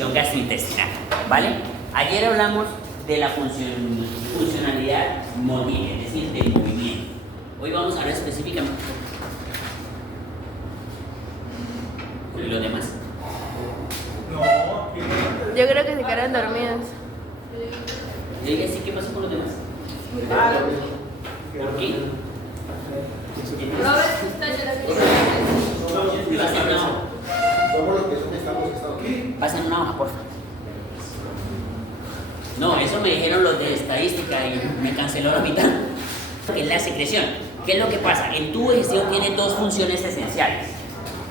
función gastrointestinal, ¿vale? Ayer hablamos de la funcionalidad motriz, es decir, del movimiento. Hoy vamos a hablar específicamente de los demás. Yo creo que se quedaron dormidos. Yo dije, sí, ¿qué pasó con los demás? ¿Por qué? Pasen una hoja. Pasen una hoja, por favor. No, eso me dijeron los de estadística y me canceló la mitad. Que es la secreción. ¿Qué es lo que pasa? El tubo digestivo tiene dos funciones esenciales: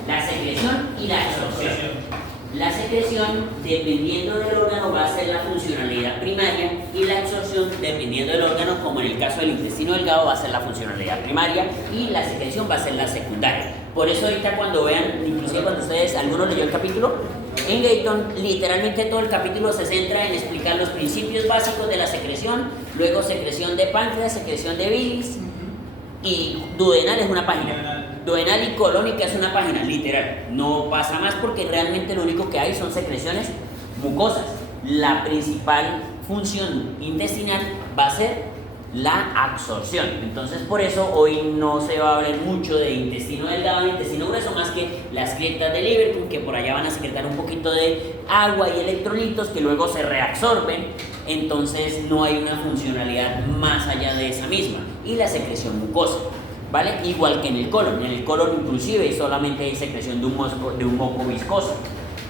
la secreción y la absorción. La secreción, dependiendo del órgano, va a ser la funcionalidad primaria, y la absorción, dependiendo del órgano, como en el caso del intestino delgado, va a ser la funcionalidad primaria y la secreción va a ser la secundaria. Por eso ahorita cuando vean, inclusive cuando ustedes, alguno leyó el capítulo, en Gayton, literalmente todo el capítulo se centra en explicar los principios básicos de la secreción, luego secreción de páncreas, secreción de bilis, y duodenal es una página. Duodenal y colónica es una página, literal. No pasa más porque realmente lo único que hay son secreciones mucosas. La principal función intestinal va a ser la absorción. Entonces por eso hoy no se va a hablar mucho de intestino delgado e intestino grueso, más que las grietas de Liverpool, que por allá van a secretar un poquito de agua y electrolitos que luego se reabsorben. Entonces no hay una funcionalidad más allá de esa misma. Y la secreción mucosa, ¿vale? Igual que en el colon. En el colon inclusive solamente hay secreción de un moco viscoso.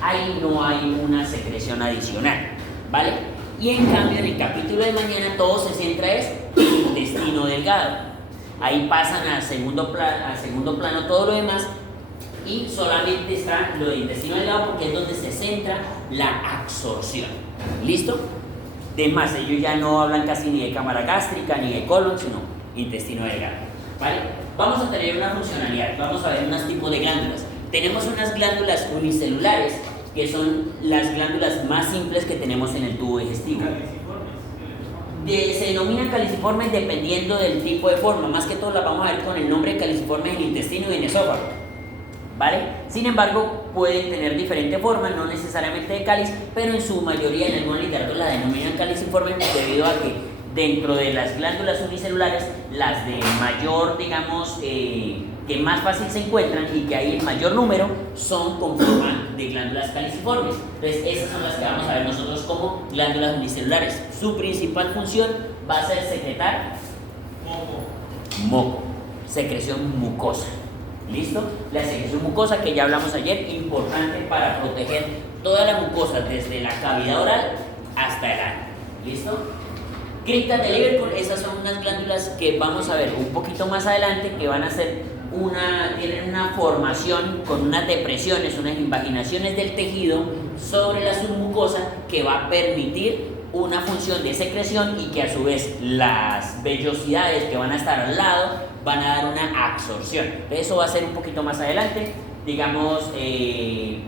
Ahí no hay una secreción adicional, ¿vale? Y en cambio en el capítulo de mañana todo se centra en el intestino delgado. Ahí pasan a segundo plano todo lo demás y solamente está lo del intestino delgado porque es donde se centra la absorción. ¿Listo? De más, ellos ya no hablan casi ni de cámara gástrica ni de colon, sino intestino delgado, ¿vale? Vamos a tener una funcionalidad, vamos a ver unos tipos de glándulas. Tenemos unas glándulas unicelulares, que son las glándulas más simples que tenemos en el tubo digestivo. Se denominan caliciformes dependiendo del tipo de forma, más que todo las vamos a ver con el nombre de caliciformes en intestino y en esófago, ¿vale? Sin embargo, pueden tener diferentes formas, no necesariamente de cáliz, pero en su mayoría en alguna literatura la denominan caliciformes debido a que dentro de las glándulas unicelulares, las de mayor, digamos, que más fácil se encuentran y que hay el mayor número, son con forma de glándulas caliciformes. Entonces, esas son las que vamos a ver nosotros como glándulas unicelulares. Su principal función va a ser secretar moco, secreción mucosa. ¿Listo? La secreción mucosa que ya hablamos ayer, importante para proteger toda la mucosa desde la cavidad oral hasta el ano. ¿Listo? Criptas de Liverpool, esas son unas glándulas que vamos a ver un poquito más adelante, que van a ser tienen una formación con unas depresiones, unas invaginaciones del tejido sobre la submucosa que va a permitir una función de secreción y que a su vez las vellosidades que van a estar al lado van a dar una absorción. Eso va a ser un poquito más adelante. Digamos,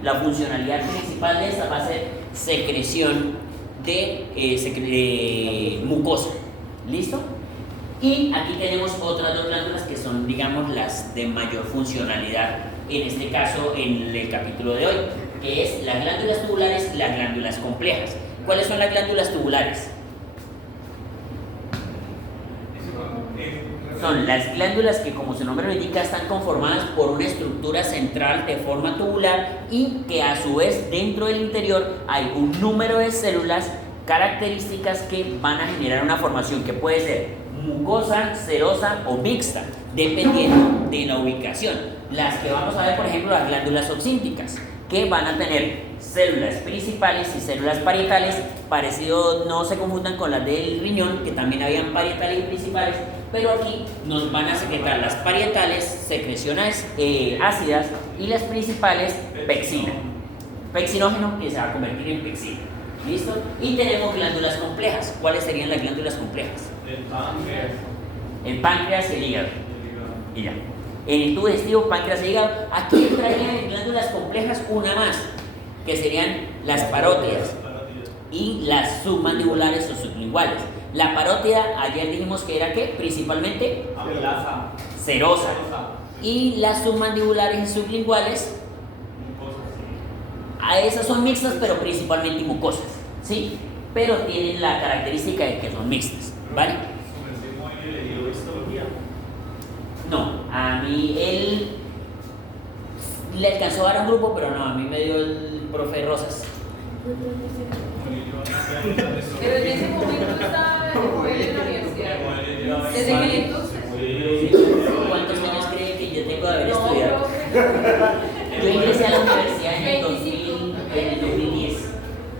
la funcionalidad principal de esta va a ser secreción de mucosa. ¿Listo? Y aquí tenemos otras dos glándulas que son, digamos, las de mayor funcionalidad, en este caso en el capítulo de hoy, que es las glándulas tubulares y las glándulas complejas. ¿Cuáles son las glándulas tubulares? Son las glándulas que, como su nombre lo indica, están conformadas por una estructura central de forma tubular y que a su vez dentro del interior hay un número de células características que van a generar una formación que puede ser mucosa, serosa o mixta, dependiendo de la ubicación. Las que vamos a ver, por ejemplo, las glándulas oxínticas, que van a tener células principales y células parietales, parecido, no se confundan con las del riñón, que también habían parietales y principales, pero aquí nos van a secretar las parietales, secreciones ácidas, y las principales, pexina, pexinógeno, que se va a convertir en pexina. ¿Listo? Y tenemos glándulas complejas. ¿Cuáles serían las glándulas complejas? El páncreas y el hígado. Y ya. En el tubo digestivo, páncreas y hígado. Aquí entrarían en glándulas complejas una más, que serían las parótidas y las submandibulares o sublinguales. La parótida, ayer dijimos que era ¿qué? Principalmente serosa. Y las submandibulares y sublinguales, A esas son mixtas, pero principalmente mucosas, ¿sí? Pero tienen la característica de que son mixtas, ¿vale? ¿Le dio histología? No, a mí él le alcanzó a dar un grupo, pero no, a mí me dio el profe Rosas. Pero en ese momento estaba en la universidad. Desde que entonces. ¿Cuántos años cree que yo tengo de haber estudiado? Yo ingresé a la universidad en el 2010.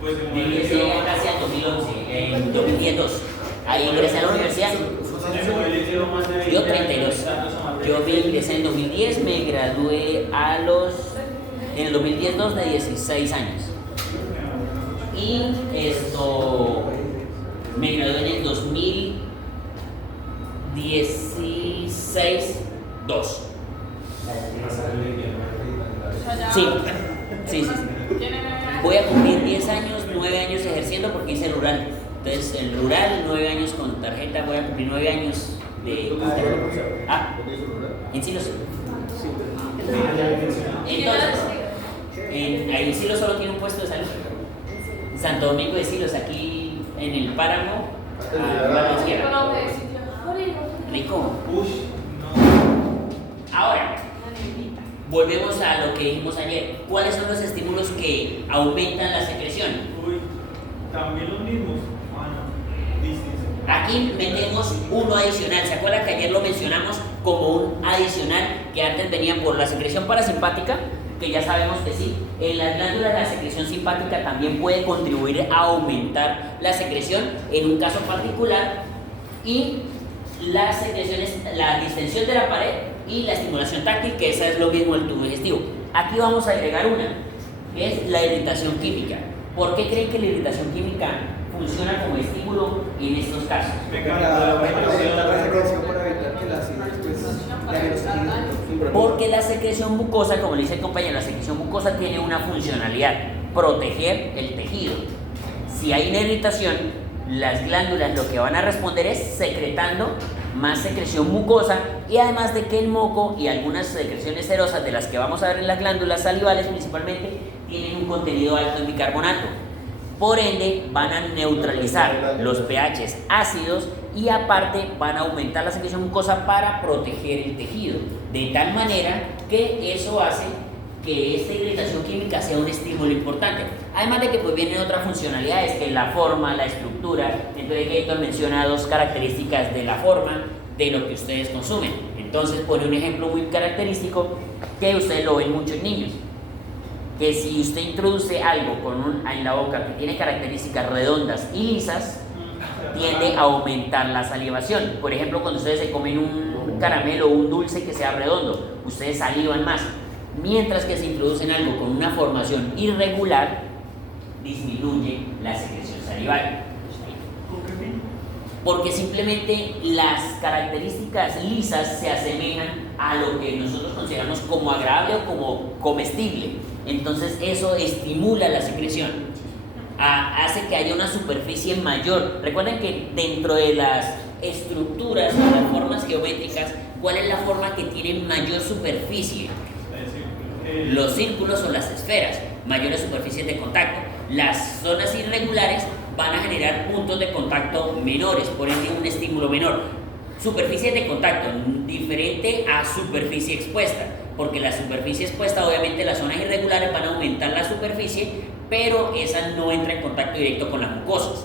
Yo ingresé casi al 2011, en 2010. Ahí ingresé a la universidad. Yo 32. Yo ingresé en 2010, me gradué en el 2010 de 16 años. Y me gradué en el 2016, 2. Sí. Voy a cumplir 10 años, 9 años ejerciendo porque hice rural. Entonces, el rural, 9 años con tarjeta, voy a cumplir 9 años de... en Silos. Entonces, ahí en Silos solo tiene un puesto de salud. Santo Domingo de Silos, aquí en el páramo, a la izquierda. Rico. Ahora, volvemos a lo que dijimos ayer. ¿Cuáles son los estímulos que aumentan la secreción? También los mismos. Aquí metemos uno adicional. ¿Se acuerdan que ayer lo mencionamos como un adicional que antes venía por la secreción parasimpática? Que ya sabemos que sí. En las glándulas la secreción simpática también puede contribuir a aumentar la secreción en un caso particular. Y las secreciones, la distensión de la pared y la estimulación táctil, que esa es lo mismo del tubo digestivo. Aquí vamos a agregar una, que es la irritación química. ¿Por qué creen que la irritación química funciona como estímulo en estos casos? Porque la secreción mucosa, como le dice el compañero, la secreción mucosa tiene una funcionalidad: proteger el tejido. Si hay una irritación, las glándulas lo que van a responder es secretando más secreción mucosa, y además de que el moco y algunas secreciones serosas de las que vamos a ver en las glándulas salivales principalmente tienen un contenido alto en bicarbonato. Por ende, van a neutralizar los pHs ácidos y aparte van a aumentar la secreción mucosa para proteger el tejido. De tal manera que eso hace que esta irritación química sea un estímulo importante. Además de que pues vienen otras funcionalidades, que la forma, la estructura. Entonces Gator menciona dos características de la forma de lo que ustedes consumen. Entonces pone un ejemplo muy característico que ustedes lo ven mucho en niños. Que si usted introduce algo en la boca que tiene características redondas y lisas, tiende a aumentar la salivación. Por ejemplo, cuando ustedes se comen un caramelo o un dulce que sea redondo, ustedes salivan más. Mientras que si introducen algo con una formación irregular, disminuye la secreción salival. Porque simplemente las características lisas se asemejan a lo que nosotros consideramos como agradable o como comestible. Entonces eso estimula la secreción, hace que haya una superficie mayor. Recuerden que dentro de las estructuras o las formas geométricas, ¿cuál es la forma que tiene mayor superficie? Los círculos o las esferas, mayores superficies de contacto. Las zonas irregulares van a generar puntos de contacto menores, por ende un estímulo menor. Superficies de contacto diferente a superficie expuesta, porque la superficie expuesta, obviamente las zonas irregulares van a aumentar la superficie, pero esa no entra en contacto directo con las mucosas,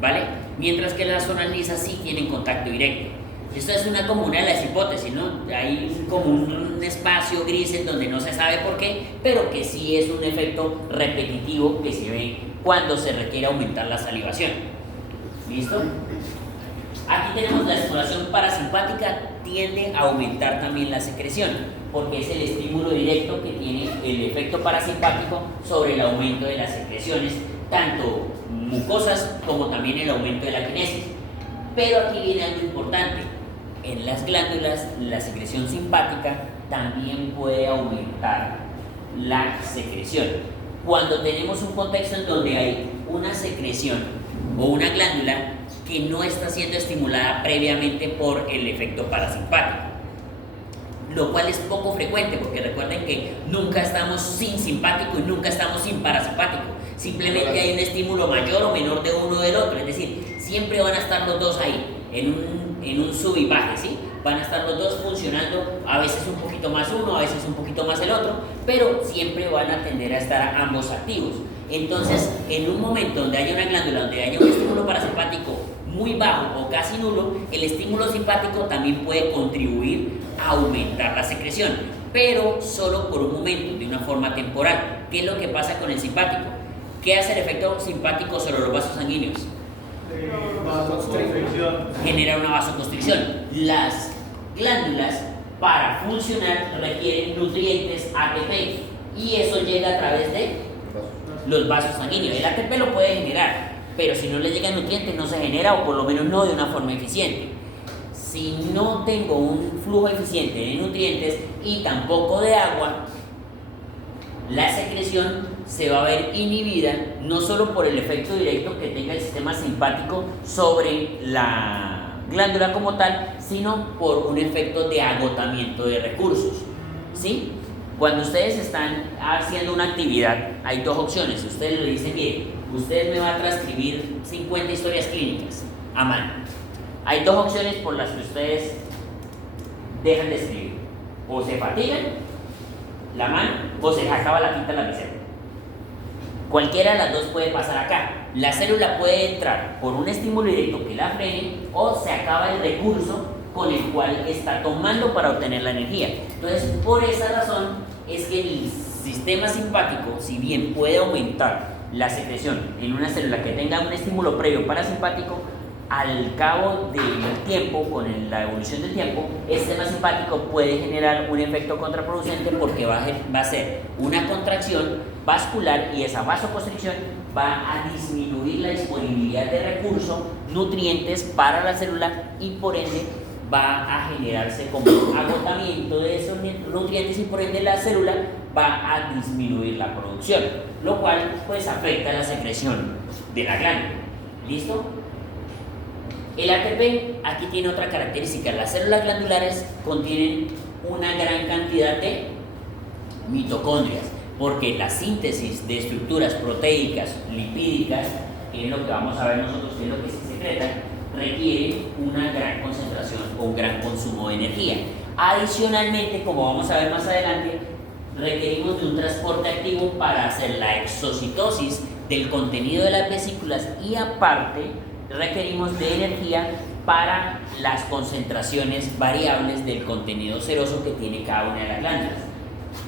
¿vale? Mientras que las zonas lisas sí tienen contacto directo. Esto es como una de las hipótesis, ¿no? Hay como un espacio gris en donde no se sabe por qué, pero que sí es un efecto repetitivo que se ve cuando se requiere aumentar la salivación. ¿Listo? Aquí tenemos la estimulación parasimpática, tiende a aumentar también la secreción, porque es el estímulo directo que tiene el efecto parasimpático sobre el aumento de las secreciones, tanto mucosas como también el aumento de la kinesis. Pero aquí viene algo importante: en las glándulas la secreción simpática también puede aumentar la secreción. Cuando tenemos un contexto en donde hay una secreción o una glándula que no está siendo estimulada previamente por el efecto parasimpático. lo cual es poco frecuente, porque recuerden que nunca estamos sin simpático y nunca estamos sin parasimpático. Simplemente hay un estímulo mayor o menor de uno del otro, es decir, siempre van a estar los dos ahí, en un sub y baje, ¿sí? Van a estar los dos funcionando, a veces un poquito más uno, a veces un poquito más el otro, pero siempre van a tender a estar ambos activos. Entonces, en un momento donde haya una glándula, donde haya un estímulo parasimpático muy bajo o casi nulo, el estímulo simpático también puede contribuir a aumentar la secreción, pero solo por un momento, de una forma temporal. ¿Qué es lo que pasa con el simpático? ¿Qué hace el efecto simpático sobre los vasos sanguíneos? Vasoconstricción. Genera una vasoconstricción. Las glándulas, para funcionar, requieren nutrientes ATP y eso llega a través de los vasos sanguíneos. El ATP lo puede generar, pero si no le llegan nutrientes no se genera, o por lo menos no de una forma eficiente. Si no tengo un flujo eficiente de nutrientes y tampoco de agua, la secreción se va a ver inhibida, no solo por el efecto directo que tenga el sistema simpático sobre la glándula como tal, sino por un efecto de agotamiento de recursos, ¿sí? Cuando ustedes están haciendo una actividad, hay dos opciones. Ustedes le dicen, bien, usted me va a transcribir 50 historias clínicas a mano. Hay dos opciones por las que ustedes dejan de escribir. O se fatigan la mano o se les acaba la tinta en la lapicera. Cualquiera de las dos puede pasar acá. La célula puede entrar por un estímulo directo que la frene, o se acaba el recurso con el cual está tomando para obtener la energía. Entonces, por esa razón es que el sistema simpático, si bien puede aumentar la secreción en una célula que tenga un estímulo previo parasimpático, al cabo del tiempo, con la evolución del tiempo, el sistema simpático puede generar un efecto contraproducente, porque va a ser una contracción vascular, y esa vasoconstricción va a disminuir la disponibilidad de recursos, nutrientes para la célula, y por ende va a generarse como un agotamiento de esos nutrientes, y por ende la célula va a disminuir la producción, lo cual pues afecta la secreción de la glándula. ¿Listo? El ATP aquí tiene otra característica. Las células glandulares contienen una gran cantidad de mitocondrias, porque la síntesis de estructuras proteicas, lipídicas, que es lo que vamos a ver nosotros, que es lo que se secreta, requiere una gran concentración o un gran consumo de energía. Adicionalmente, como vamos a ver más adelante, requerimos de un transporte activo para hacer la exocitosis del contenido de las vesículas, y aparte requerimos de energía para las concentraciones variables del contenido seroso que tiene cada una de las glándulas.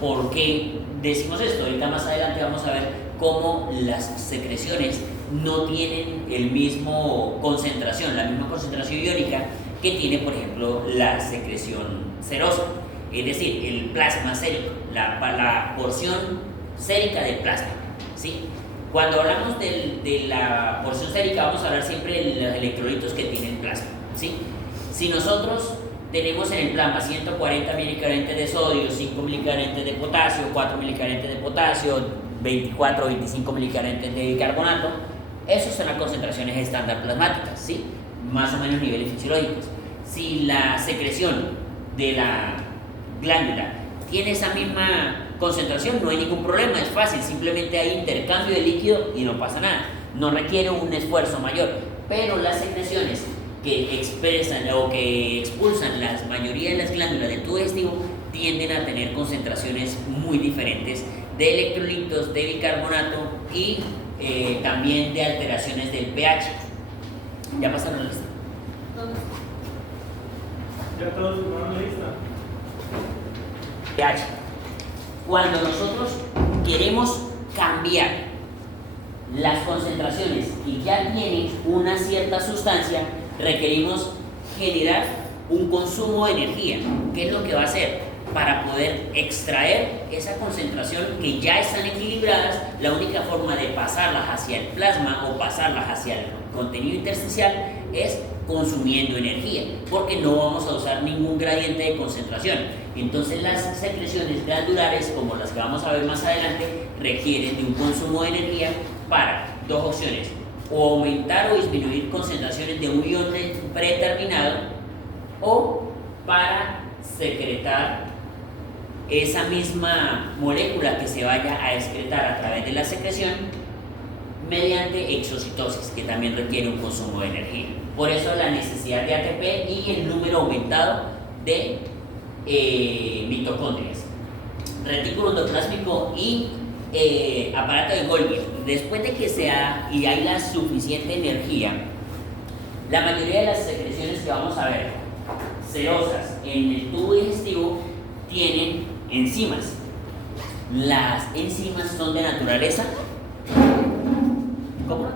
¿Por qué decimos esto? Ahorita más adelante vamos a ver cómo las secreciones no tienen la misma concentración iónica que tiene, por ejemplo, la secreción serosa, es decir, el plasma sérico, la porción sérica del plasma, ¿sí? Cuando hablamos de la porción sérica, vamos a hablar siempre de los electrolitos que tiene el plasma, ¿sí? Si nosotros tenemos en el plasma 140 milicarentes de sodio, 5 milicarentes de potasio, 4 milicarentes de potasio, 24 o 25 milicarentes de bicarbonato, esas son las concentraciones estándar plasmáticas, ¿sí? Más o menos niveles fisiológicos. Si la secreción de la glándula tiene esa misma concentración, no hay ningún problema, es fácil, simplemente hay intercambio de líquido y no pasa nada, no requiere un esfuerzo mayor. Pero las secreciones que expresan o que expulsan la mayoría de las glándulas del tubo digestivo tienden a tener concentraciones muy diferentes de electrolitos, de bicarbonato y también de alteraciones del pH. ¿Ya pasaron la lista? ¿Ya todos tomaron la lista? pH. Cuando nosotros queremos cambiar las concentraciones y ya tienen una cierta sustancia, requerimos generar un consumo de energía. ¿Qué es lo que va a hacer? Para poder extraer esa concentración que ya están equilibradas, la única forma de pasarlas hacia el plasma o pasarlas hacia el contenido intersticial es consumiendo energía, porque no vamos a usar ningún gradiente de concentración. Entonces las secreciones glandulares, como las que vamos a ver más adelante, requieren de un consumo de energía para dos opciones: o aumentar o disminuir concentraciones de un ion predeterminado, o para secretar esa misma molécula que se vaya a excretar a través de la secreción mediante exocitosis, que también requiere un consumo de energía. Por eso la necesidad de ATP y el número aumentado de mitocondrias. Retículo endoplásmico y aparato de Golgi. Después de que sea y hay la suficiente energía, la mayoría de las secreciones que vamos a ver serosas en el tubo digestivo tienen enzimas. Las enzimas son de naturaleza ¿cómo?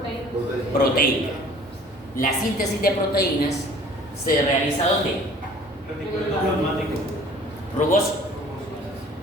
Proteica. La síntesis de proteínas se realiza ¿dónde? Retículo endoplasmático. Rugoso.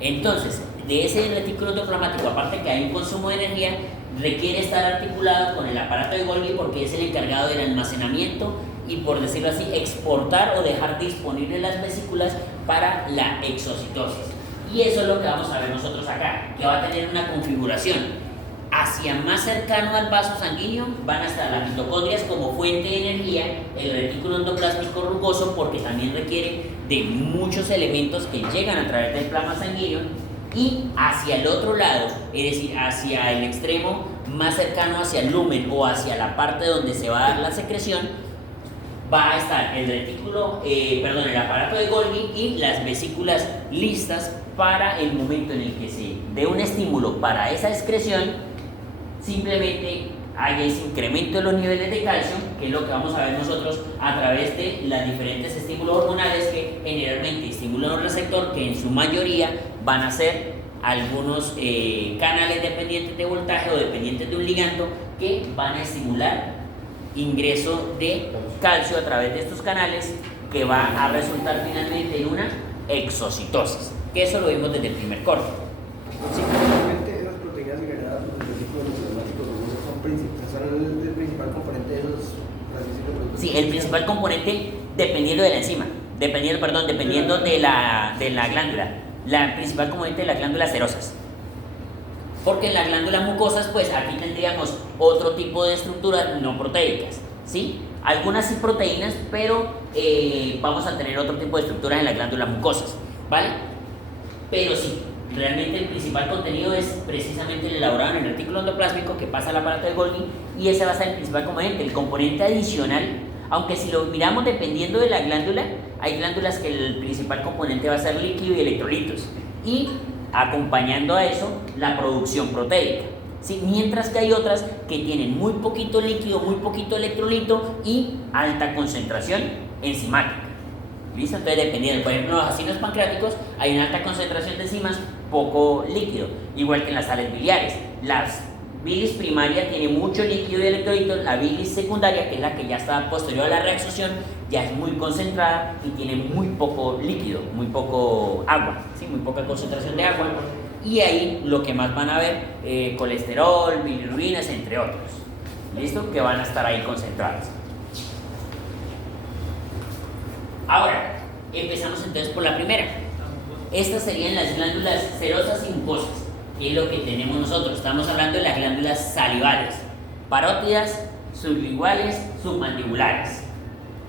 Entonces, de ese retículo endoplasmático, aparte que hay un consumo de energía, requiere estar articulado con el aparato de Golgi porque es el encargado del almacenamiento y, por decirlo así, exportar o dejar disponibles las vesículas para la exocitosis. Y eso es lo que vamos a ver nosotros acá, que va a tener una configuración. Hacia más cercano al vaso sanguíneo van a estar las mitocondrias como fuente de energía, el retículo endoplásmico rugoso porque también requiere de muchos elementos que llegan a través del plasma sanguíneo, y hacia el otro lado, es decir, hacia el extremo más cercano hacia el lumen o hacia la parte donde se va a dar la secreción, va a estar el retículo, el aparato de Golgi y las vesículas listas para el momento en el que se dé un estímulo para esa excreción. Simplemente hay ese incremento de los niveles de calcio, que es lo que vamos a ver nosotros a través de los diferentes estímulos hormonales que generalmente estimulan un receptor, que en su mayoría van a ser algunos canales dependientes de voltaje o dependientes de un ligando que van a estimular ingreso de calcio a través de estos canales, que va a resultar finalmente en una exocitosis, que eso lo vimos desde el primer corte. ¿Sí? Realmente esas proteínas generadas por el retículo endoplasmático rugoso son el principal componente de esos productos. Sí, el principal componente dependiendo de la enzima, dependiendo de la glándula. La principal componente de las glándulas serosas. Porque en las glándulas mucosas, pues aquí tendríamos otro tipo de estructuras no proteicas, ¿sí? Algunas sí proteínas, pero vamos a tener otro tipo de estructuras en las glándulas mucosas, ¿vale? Pero sí, realmente el principal contenido es precisamente el elaborado en el retículo endoplásmico que pasa al aparato de Golgi, y ese va a ser el principal componente. El componente adicional, aunque si lo miramos dependiendo de la glándula, hay glándulas que el principal componente va a ser líquido y electrolitos, y acompañando a eso la producción proteica, ¿sí? Mientras que hay otras que tienen muy poquito líquido, muy poquito electrolito y alta concentración enzimática. ¿Listo? Entonces, dependiendo, por ejemplo, en los ácidos pancreáticos hay una alta concentración de enzimas, poco líquido, igual que en las sales biliares. Las bilis primaria tiene mucho líquido y electrolitos, la bilis secundaria, que es la que ya está posterior a la reabsorción, ya es muy concentrada y tiene muy poco líquido, muy poco agua, ¿sí? Muy poca concentración de agua, y ahí lo que más van a ver, colesterol, bilirrubinas, entre otros, ¿listo? Que van a estar ahí concentrados. Ahora, empezamos entonces por la primera. Estas serían las glándulas serosas y mucosas, que es lo que tenemos nosotros. Estamos hablando de las glándulas salivales, parótidas, sublinguales, submandibulares.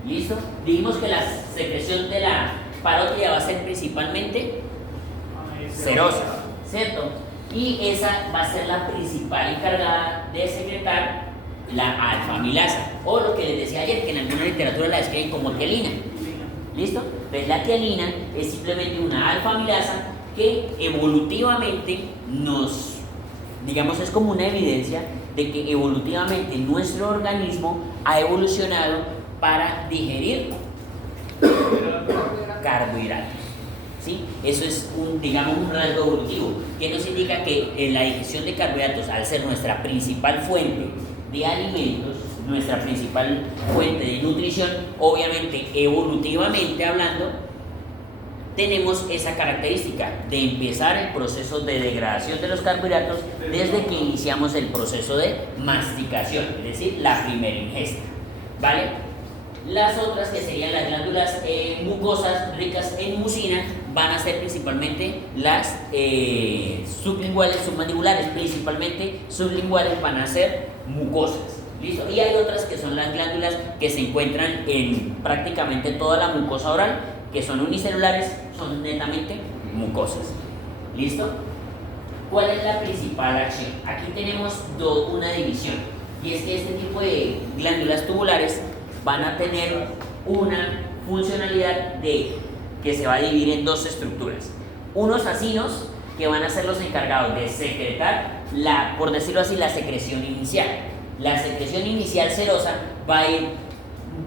¿Listo? Dijimos que la secreción de la parótida va a ser principalmente serosa, ¿cierto? Y esa va a ser la principal encargada de secretar la alfa-amilasa, o lo que les decía ayer, que en alguna literatura la describen como tialina. ¿Listo? Pues la tialina es simplemente una alfa-amilasa que evolutivamente es como una evidencia de que evolutivamente nuestro organismo ha evolucionado para digerir carbohidratos, ¿sí? Eso es un rasgo evolutivo, que nos indica que la digestión de carbohidratos, al ser nuestra principal fuente de alimentos, nuestra principal fuente de nutrición, obviamente evolutivamente hablando, tenemos esa característica de empezar el proceso de degradación de los carbohidratos desde que iniciamos el proceso de masticación, es decir, la primera ingesta, ¿vale? Las otras, que serían las glándulas mucosas ricas en mucina, van a ser principalmente las sublinguales, submandibulares, principalmente sublinguales van a ser mucosas. ¿Listo? Y hay otras que son las glándulas que se encuentran en prácticamente toda la mucosa oral, que son unicelulares, son netamente mucosas. ¿Listo? ¿Cuál es la principal acción? Aquí tenemos una división, y es que este tipo de glándulas tubulares van a tener una funcionalidad que se va a dividir en dos estructuras. Unos acinos, que van a ser los encargados de secretar, por decirlo así, la secreción inicial. La secreción inicial serosa va a ir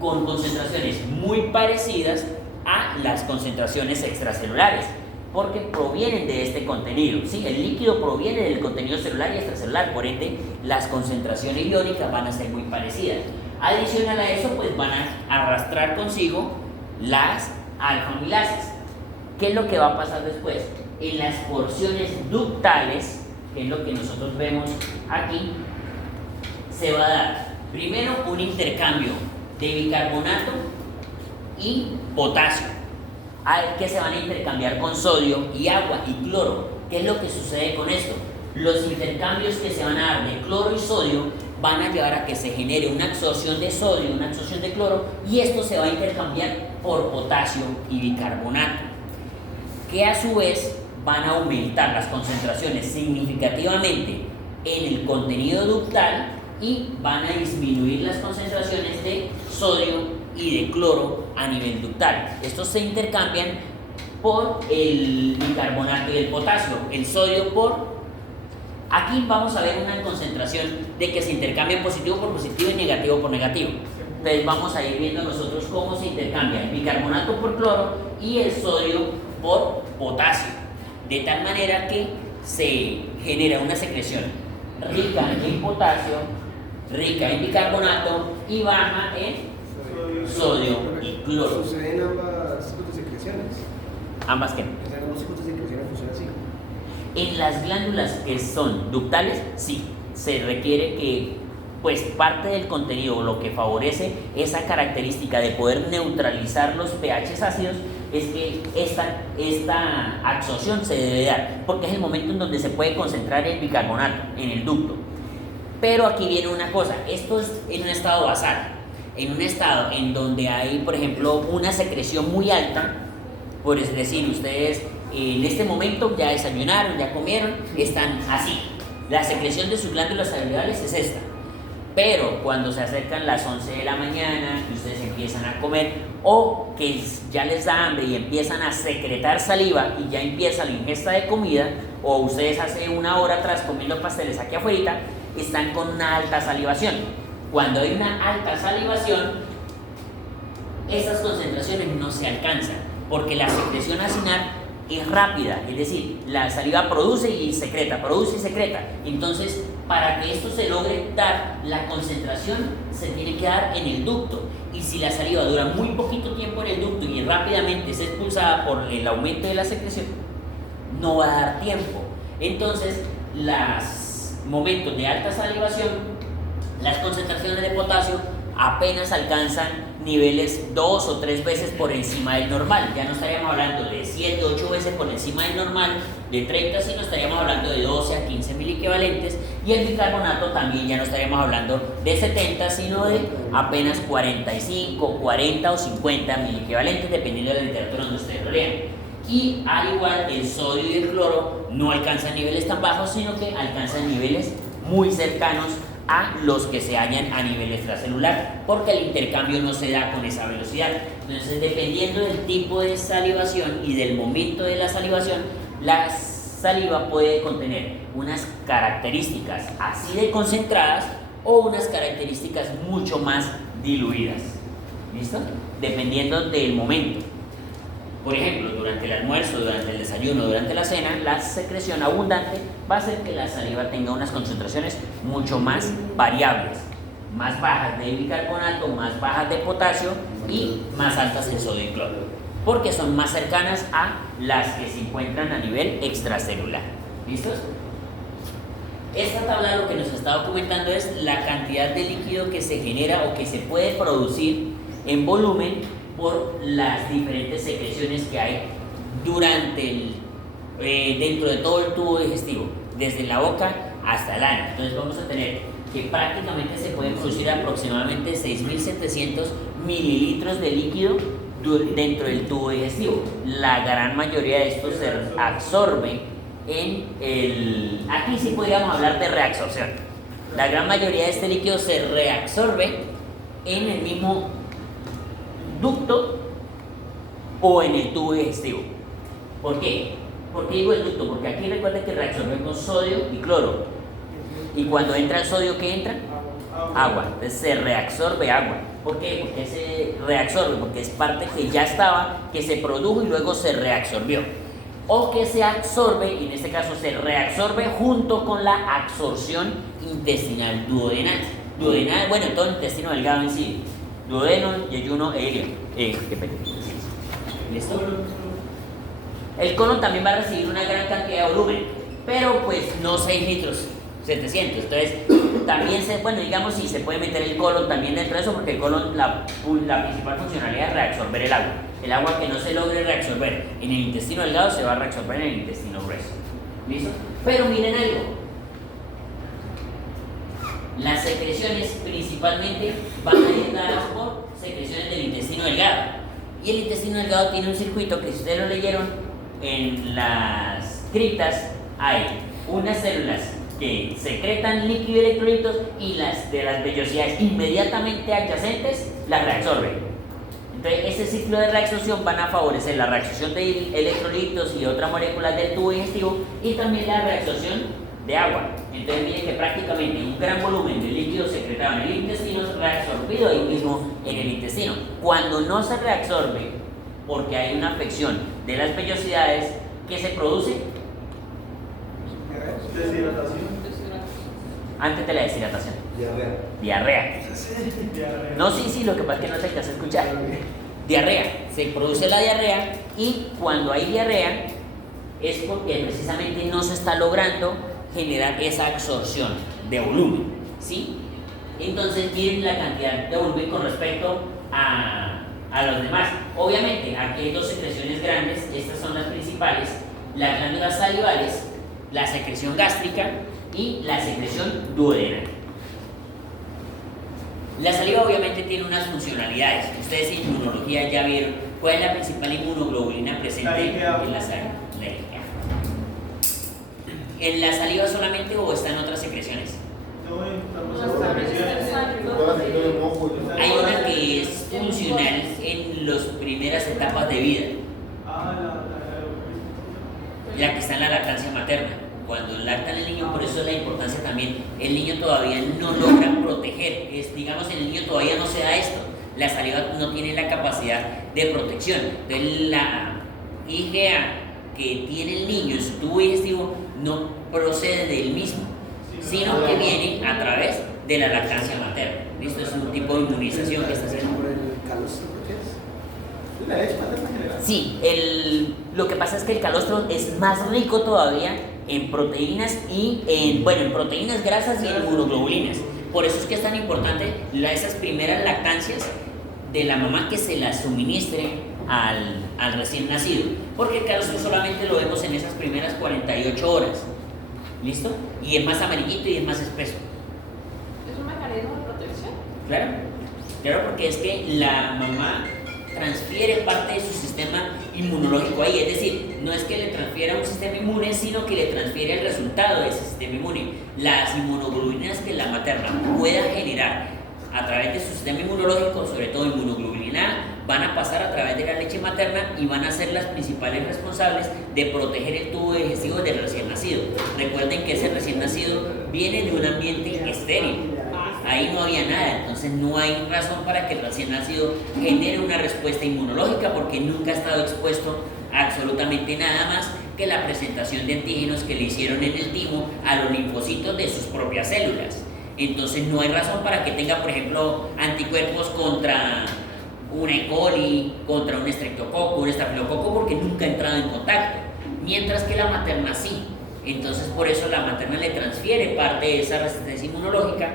con concentraciones muy parecidas a las concentraciones extracelulares, porque provienen de este contenido, ¿sí? El líquido proviene del contenido celular y extracelular, por ende las concentraciones iónicas van a ser muy parecidas. Adicional a eso, pues van a arrastrar consigo las alfa-amilases. ¿Qué es lo que va a pasar después? En las porciones ductales, que es lo que nosotros vemos aquí, se va a dar primero un intercambio de bicarbonato y potasio, que se van a intercambiar con sodio y agua y cloro. ¿Qué es lo que sucede con esto? Los intercambios que se van a dar de cloro y sodio van a llevar a que se genere una absorción de sodio, una absorción de cloro, y esto se va a intercambiar por potasio y bicarbonato, que a su vez van a aumentar las concentraciones significativamente en el contenido ductal y van a disminuir las concentraciones de sodio y de cloro a nivel ductal. Estos se intercambian por el bicarbonato y el potasio, el sodio por... Aquí vamos a ver una concentración de que se intercambia positivo por positivo y negativo por negativo. Entonces vamos a ir viendo nosotros cómo se intercambia el bicarbonato por cloro y el sodio por potasio, de tal manera que se genera una secreción rica en potasio, rica en bicarbonato y baja en sodio y cloro. ¿Sucede en ambas tipos de secreciones? ¿Ambas qué? En ambos tipos de secreciones funciona así. En las glándulas que son ductales, sí, se requiere que, pues, parte del contenido, lo que favorece esa característica de poder neutralizar los pHs ácidos, es que esta absorción se debe dar, porque es el momento en donde se puede concentrar el bicarbonato en el ducto. Pero aquí viene una cosa, esto es en un estado basal, en un estado en donde hay, por ejemplo, una secreción muy alta, por decir, ustedes en este momento ya desayunaron, ya comieron, están así. La secreción de sus glándulas salivales es esta. Pero cuando se acercan las 11 de la mañana y ustedes empiezan a comer, o que ya les da hambre y empiezan a secretar saliva y ya empieza la ingesta de comida, o ustedes hace una hora atrás comiendo pasteles aquí afuera, están con una alta salivación. Cuando hay una alta salivación, esas concentraciones no se alcanzan, porque la secreción acinar es rápida, es decir, la saliva produce y secreta. Entonces, para que esto se logre dar, la concentración se tiene que dar en el ducto, y si la saliva dura muy poquito tiempo en el ducto y rápidamente es expulsada por el aumento de la secreción, no va a dar tiempo. Entonces, los momentos de alta salivación, las concentraciones de potasio apenas alcanzan niveles 2 o 3 veces por encima del normal. Ya no estaríamos hablando de 7 o 8 veces por encima del normal, de 30, sino estaríamos hablando de 12 a 15 miliequivalentes, y el bicarbonato también ya no estaríamos hablando de 70, sino de apenas 45, 40 o 50 miliequivalentes, dependiendo de la literatura donde ustedes lo lean. Y al igual, el sodio y el cloro no alcanzan niveles tan bajos, sino que alcanzan niveles muy cercanos a los que se hallan a nivel extracelular, porque el intercambio no se da con esa velocidad. Entonces, dependiendo del tipo de salivación y del momento de la salivación, la saliva puede contener unas características así de concentradas o unas características mucho más diluidas. ¿Listo? Dependiendo del momento. Por ejemplo, durante el almuerzo, durante el desayuno, durante la cena, la secreción abundante va a hacer que la saliva tenga unas concentraciones mucho más variables, más bajas de bicarbonato, más bajas de potasio y más altas en sodio y cloro, porque son más cercanas a las que se encuentran a nivel extracelular. ¿Listos? Esta tabla lo que nos está documentando es la cantidad de líquido que se genera o que se puede producir en volumen por las diferentes secreciones que hay dentro de todo el tubo digestivo, desde la boca hasta el ano. Entonces vamos a tener que prácticamente se pueden producir aproximadamente 6.700 mililitros de líquido dentro del tubo digestivo. La gran mayoría de estos se absorbe aquí sí podríamos hablar de reabsorción. La gran mayoría de este líquido se reabsorbe en el mismo ducto o en el tubo digestivo. ¿Por qué? ¿Por qué digo el ducto? Porque aquí recuerden que reabsorbemos sodio y cloro. Y cuando entra el sodio, ¿qué entra? Agua. Entonces se reabsorbe agua. ¿Por qué? Porque se reabsorbe, porque es parte que ya estaba, que se produjo y luego se reabsorbió. O que se absorbe, y en este caso se reabsorbe junto con la absorción intestinal duodenal. Duodenal, bueno, todo el intestino delgado en sí. Duodeno, yeyuno e ilio. ¿Listo? El colon también va a recibir una gran cantidad de volumen, pero pues no 6 litros, 700. Entonces, también digamos si se puede meter el colon también dentro de eso, porque el colon, la principal funcionalidad es reabsorber el agua. El agua que no se logre reabsorber en el intestino delgado se va a reabsorber en el intestino grueso. ¿Listo? Pero miren algo. Las secreciones principalmente van a ir dadas por secreciones del intestino delgado. Y el intestino delgado tiene un circuito que, si ustedes lo leyeron en las criptas, hay unas células que secretan líquido y electrolitos y las de las vellosidades inmediatamente adyacentes las reabsorben. Entonces, ese ciclo de reabsorción van a favorecer la reabsorción de electrolitos y otras moléculas del tubo digestivo y también la reabsorción de agua. Entonces, miren que prácticamente un gran volumen de líquido secretado en el intestino es reabsorbido ahí mismo en el intestino. Cuando no se reabsorbe, porque hay una afección de las vellosidades, ¿qué se produce? Deshidratación. Antes de la deshidratación. Diarrea. Diarrea. No, sí, lo que pasa es que no se alcanza a escuchar. Diarrea. Se produce la diarrea y cuando hay diarrea es porque precisamente no se está logrando generar esa absorción de volumen, ¿sí? Entonces miren la cantidad de volumen con respecto a los demás. Obviamente aquí hay dos secreciones grandes, estas son las principales, las glándulas salivales, la secreción gástrica y la secreción duodenal. La saliva obviamente tiene unas funcionalidades. Ustedes en inmunología ya vieron cuál es la principal inmunoglobulina presente en la saliva. ¿En la saliva solamente o están otras secreciones? Hay una que es funcional en las primeras etapas de vida, la que está en la lactancia materna. Cuando lactan el niño, por eso es la importancia también, el niño todavía no logra proteger, digamos, en el niño todavía no se da esto, la saliva no tiene la capacidad de protección. Entonces la IgA que tiene el niño en su tubo digestivo no procede del mismo, sino que viene a través de la lactancia materna. ¿Listo? Es un tipo de inmunización que está haciendo. ¿Por el calostro? ¿Qué es? ¿La leche materna en general? Sí, lo que pasa es que el calostro es más rico todavía en proteínas y en proteínas, grasas y en inmunoglobulinas. Por eso es que es tan importante esas primeras lactancias de la mamá, que se las suministre al recién nacido, porque el calostro solamente lo vemos en esas primeras 48 horas. ¿Listo? Y es más amarillito y es más espeso. ¿Es un mecanismo de protección? Claro, porque es que la mamá transfiere parte de su sistema inmunológico ahí, es decir, no es que le transfiera un sistema inmune, sino que le transfiere el resultado de ese sistema inmune. Las inmunoglobulinas que la materna pueda generar a través de su sistema inmunológico, sobre todo inmunoglobulina A, van a pasar a través de la leche materna y van a ser las principales responsables de proteger el tubo digestivo del recién nacido. Recuerden que ese recién nacido viene de un ambiente estéril. Ahí no había nada, entonces no hay razón para que el recién nacido genere una respuesta inmunológica, porque nunca ha estado expuesto a absolutamente nada más que la presentación de antígenos que le hicieron en el timo a los linfocitos de sus propias células. Entonces no hay razón para que tenga, por ejemplo, anticuerpos contra un E. coli, contra un estreptococo, un estafilococo, porque nunca ha entrado en contacto, mientras que la materna sí. Entonces por eso la materna le transfiere parte de esa resistencia inmunológica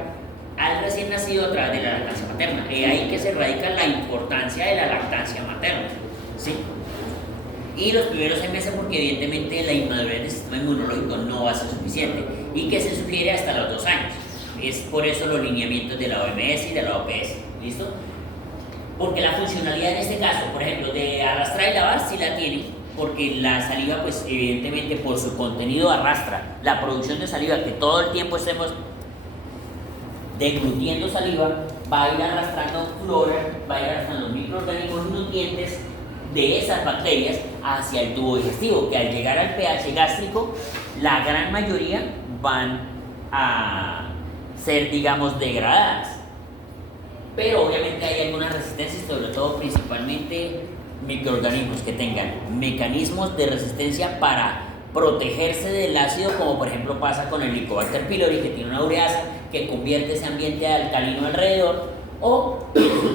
al recién nacido a través de la lactancia materna. Y ahí que se radica la importancia de la lactancia materna, ¿sí? Y los primeros 6 meses, porque evidentemente la inmadurez del sistema inmunológico no va a ser suficiente, y que se sugiere hasta los 2 años. Es por eso los lineamientos de la OMS y de la OPS, ¿listo? Porque la funcionalidad en este caso, por ejemplo, de arrastrar y lavar, sí la tiene, porque la saliva, pues evidentemente por su contenido arrastra la producción de saliva, que todo el tiempo estemos deglutiendo saliva, va a ir arrastrando flora, va a ir arrastrando microorganismos nutrientes de esas bacterias hacia el tubo digestivo, que al llegar al pH gástrico, la gran mayoría van a ser, digamos, degradadas. Pero obviamente hay algunas resistencias, sobre todo principalmente microorganismos que tengan mecanismos de resistencia para protegerse del ácido, como por ejemplo pasa con el Helicobacter pylori, que tiene una ureasa que convierte ese ambiente alcalino alrededor, o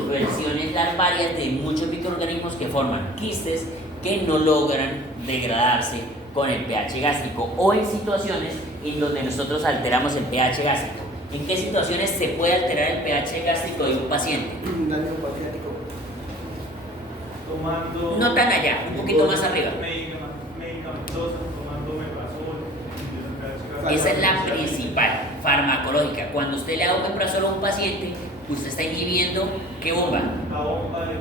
versiones larvarias de muchos microorganismos que forman quistes que no logran degradarse con el pH gástrico, o en situaciones en donde nosotros alteramos el pH gástrico. ¿En qué situaciones se puede alterar el pH gástrico de un paciente? Daño pancreático. Tomando. No tan allá, un poquito más arriba. Medicamentosos, tomando omeprazol. Esa es la principal, farmacológica. Cuando usted le da omeprazol a un paciente, usted está inhibiendo, ¿qué bomba? La bomba de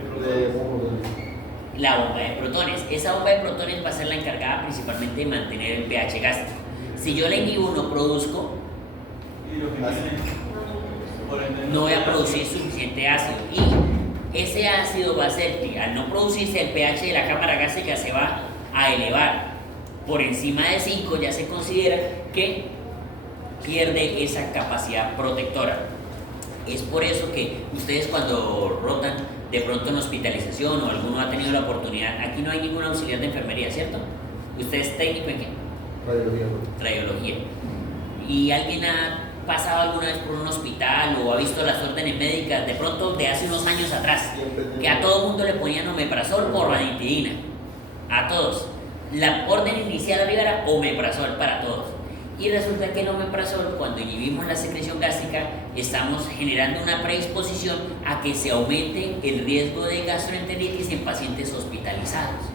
protones. La bomba de protones. Esa bomba de protones va a ser la encargada principalmente de mantener el pH gástrico. Si yo la inhibo, no produzco, Y lo que tiene, por ende, no voy a producir suficiente ácido. Y ese ácido va a hacer que al no producirse el pH de la cámara gástrica se va a elevar por encima de 5, ya se considera que pierde esa capacidad protectora. Es por eso que ustedes cuando rotan de pronto en hospitalización o alguno ha tenido la oportunidad, aquí no hay ningún auxiliar de enfermería, ¿cierto? ¿Usted es técnico en qué? Radiología. Radiología. ¿Y alguien ha pasado alguna vez por un hospital o ha visto las órdenes médicas de pronto de hace unos años atrás? Que a todo mundo le ponían omeprazol o ranitidina. A todos. La orden inicial arriba era omeprazol para todos. Y resulta que el omeprazol, cuando inhibimos la secreción gástrica, estamos generando una predisposición a que se aumente el riesgo de gastroenteritis en pacientes hospitalizados.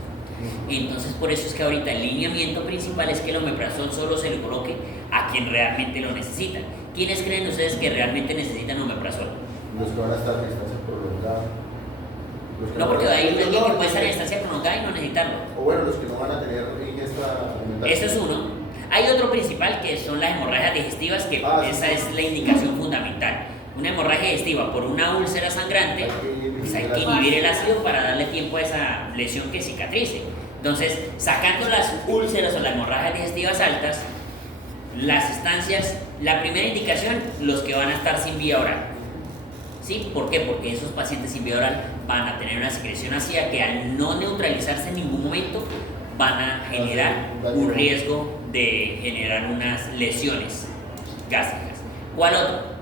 Entonces, por eso es que ahorita el lineamiento principal es que el omeprazol solo se le coloque a quien realmente lo necesita. ¿Quiénes creen ustedes que realmente necesitan omeprazol? Los que van a estar en estancia prolongada. No, porque hay alguien que puede estar en estancia prolongada y no necesitarlo. O bueno, los que no van a tener ingesta alimentaria. Eso es uno. Hay otro principal que son las hemorragias digestivas, que esa es la indicación fundamental. Una hemorragia digestiva por una úlcera sangrante, pues hay que inhibir el ácido para darle tiempo a esa lesión que cicatrice. Entonces, sacando las úlceras o las hemorragias digestivas altas, las estancias, la primera indicación, los que van a estar sin vía oral. ¿Sí? ¿Por qué? Porque esos pacientes sin vía oral van a tener una secreción ácida que al no neutralizarse en ningún momento van a generar un riesgo de generar unas lesiones gástricas. ¿Cuál otro?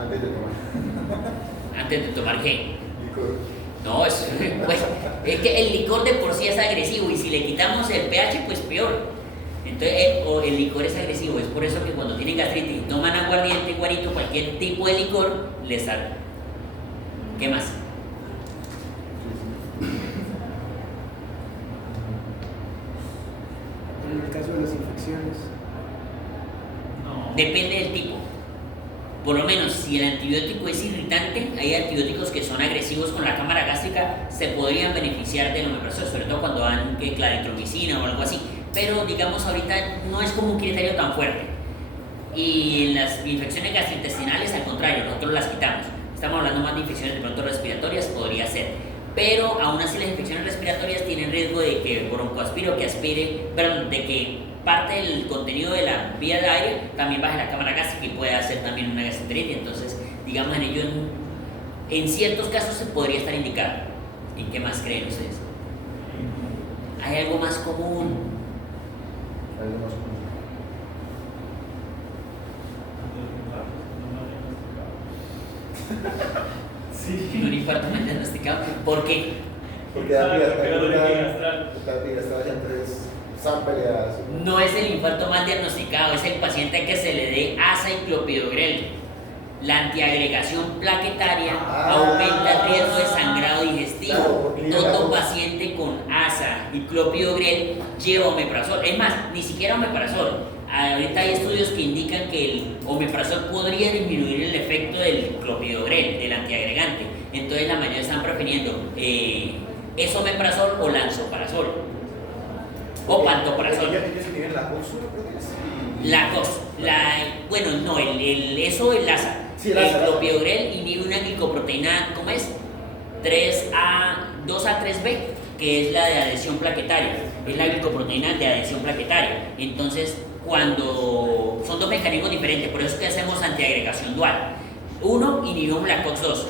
Antes de tomar. Antes de tomar qué? Licor. No, pues, es que el licor de por sí es agresivo y si le quitamos el pH, pues peor. Entonces, el licor es agresivo, es por eso que cuando tienen gastritis y toman aguardiente, guarito, cualquier tipo de licor, les sale. ¿Qué más? En el caso de las infecciones. No. Depende del tipo. Por lo menos, si el antibiótico es irritante, hay antibióticos que son agresivos con la cámara gástrica, se podrían beneficiar del omeprazol, sobre todo cuando dan claritromicina o algo así. Pero, digamos, ahorita no es como un criterio tan fuerte. Y en las infecciones gastrointestinales, al contrario, nosotros las quitamos. Estamos hablando más de infecciones de pronto respiratorias, podría ser. Pero aún así las infecciones respiratorias tienen riesgo de que broncoaspire o que aspire, perdón, de que parte del contenido de la vía de aire también baje la cámara gástrica y pueda hacer también una gastroenteritis. Entonces, digamos, en ello, en ciertos casos se podría estar indicado. ¿En qué más creen ustedes? ¿Hay algo más común? Algo más común. Sí. Un infarto no diagnosticado. ¿Por qué? Porque da Gastral. en 3 samples. No es el infarto más diagnosticado, es el paciente que se le dé asa y clopidogrel. La antiagregación plaquetaria aumenta el riesgo de sangrado digestivo. Claro, Todo paciente con asa y clopidogrel lleva omeprazol. Es más, ni siquiera omeprazol. Ahorita hay estudios que indican que el omeprazol podría disminuir el efecto del clopidogrel, del antiagregante, Entonces la mayoría están prefiriendo esomeprazol o lansoprazol o pantoprazol. Ellos tienen la COX, creo que es. La COX, bueno, no, eso es LASA. Sí, el LASA. clopidogrel inhibe una glicoproteína, ¿cómo es? 2A3B, que es la de adhesión plaquetaria, es la glicoproteína de adhesión plaquetaria. Entonces, cuando son dos mecanismos diferentes, por eso es que hacemos antiagregación dual. Uno, inhibimos la COX-2,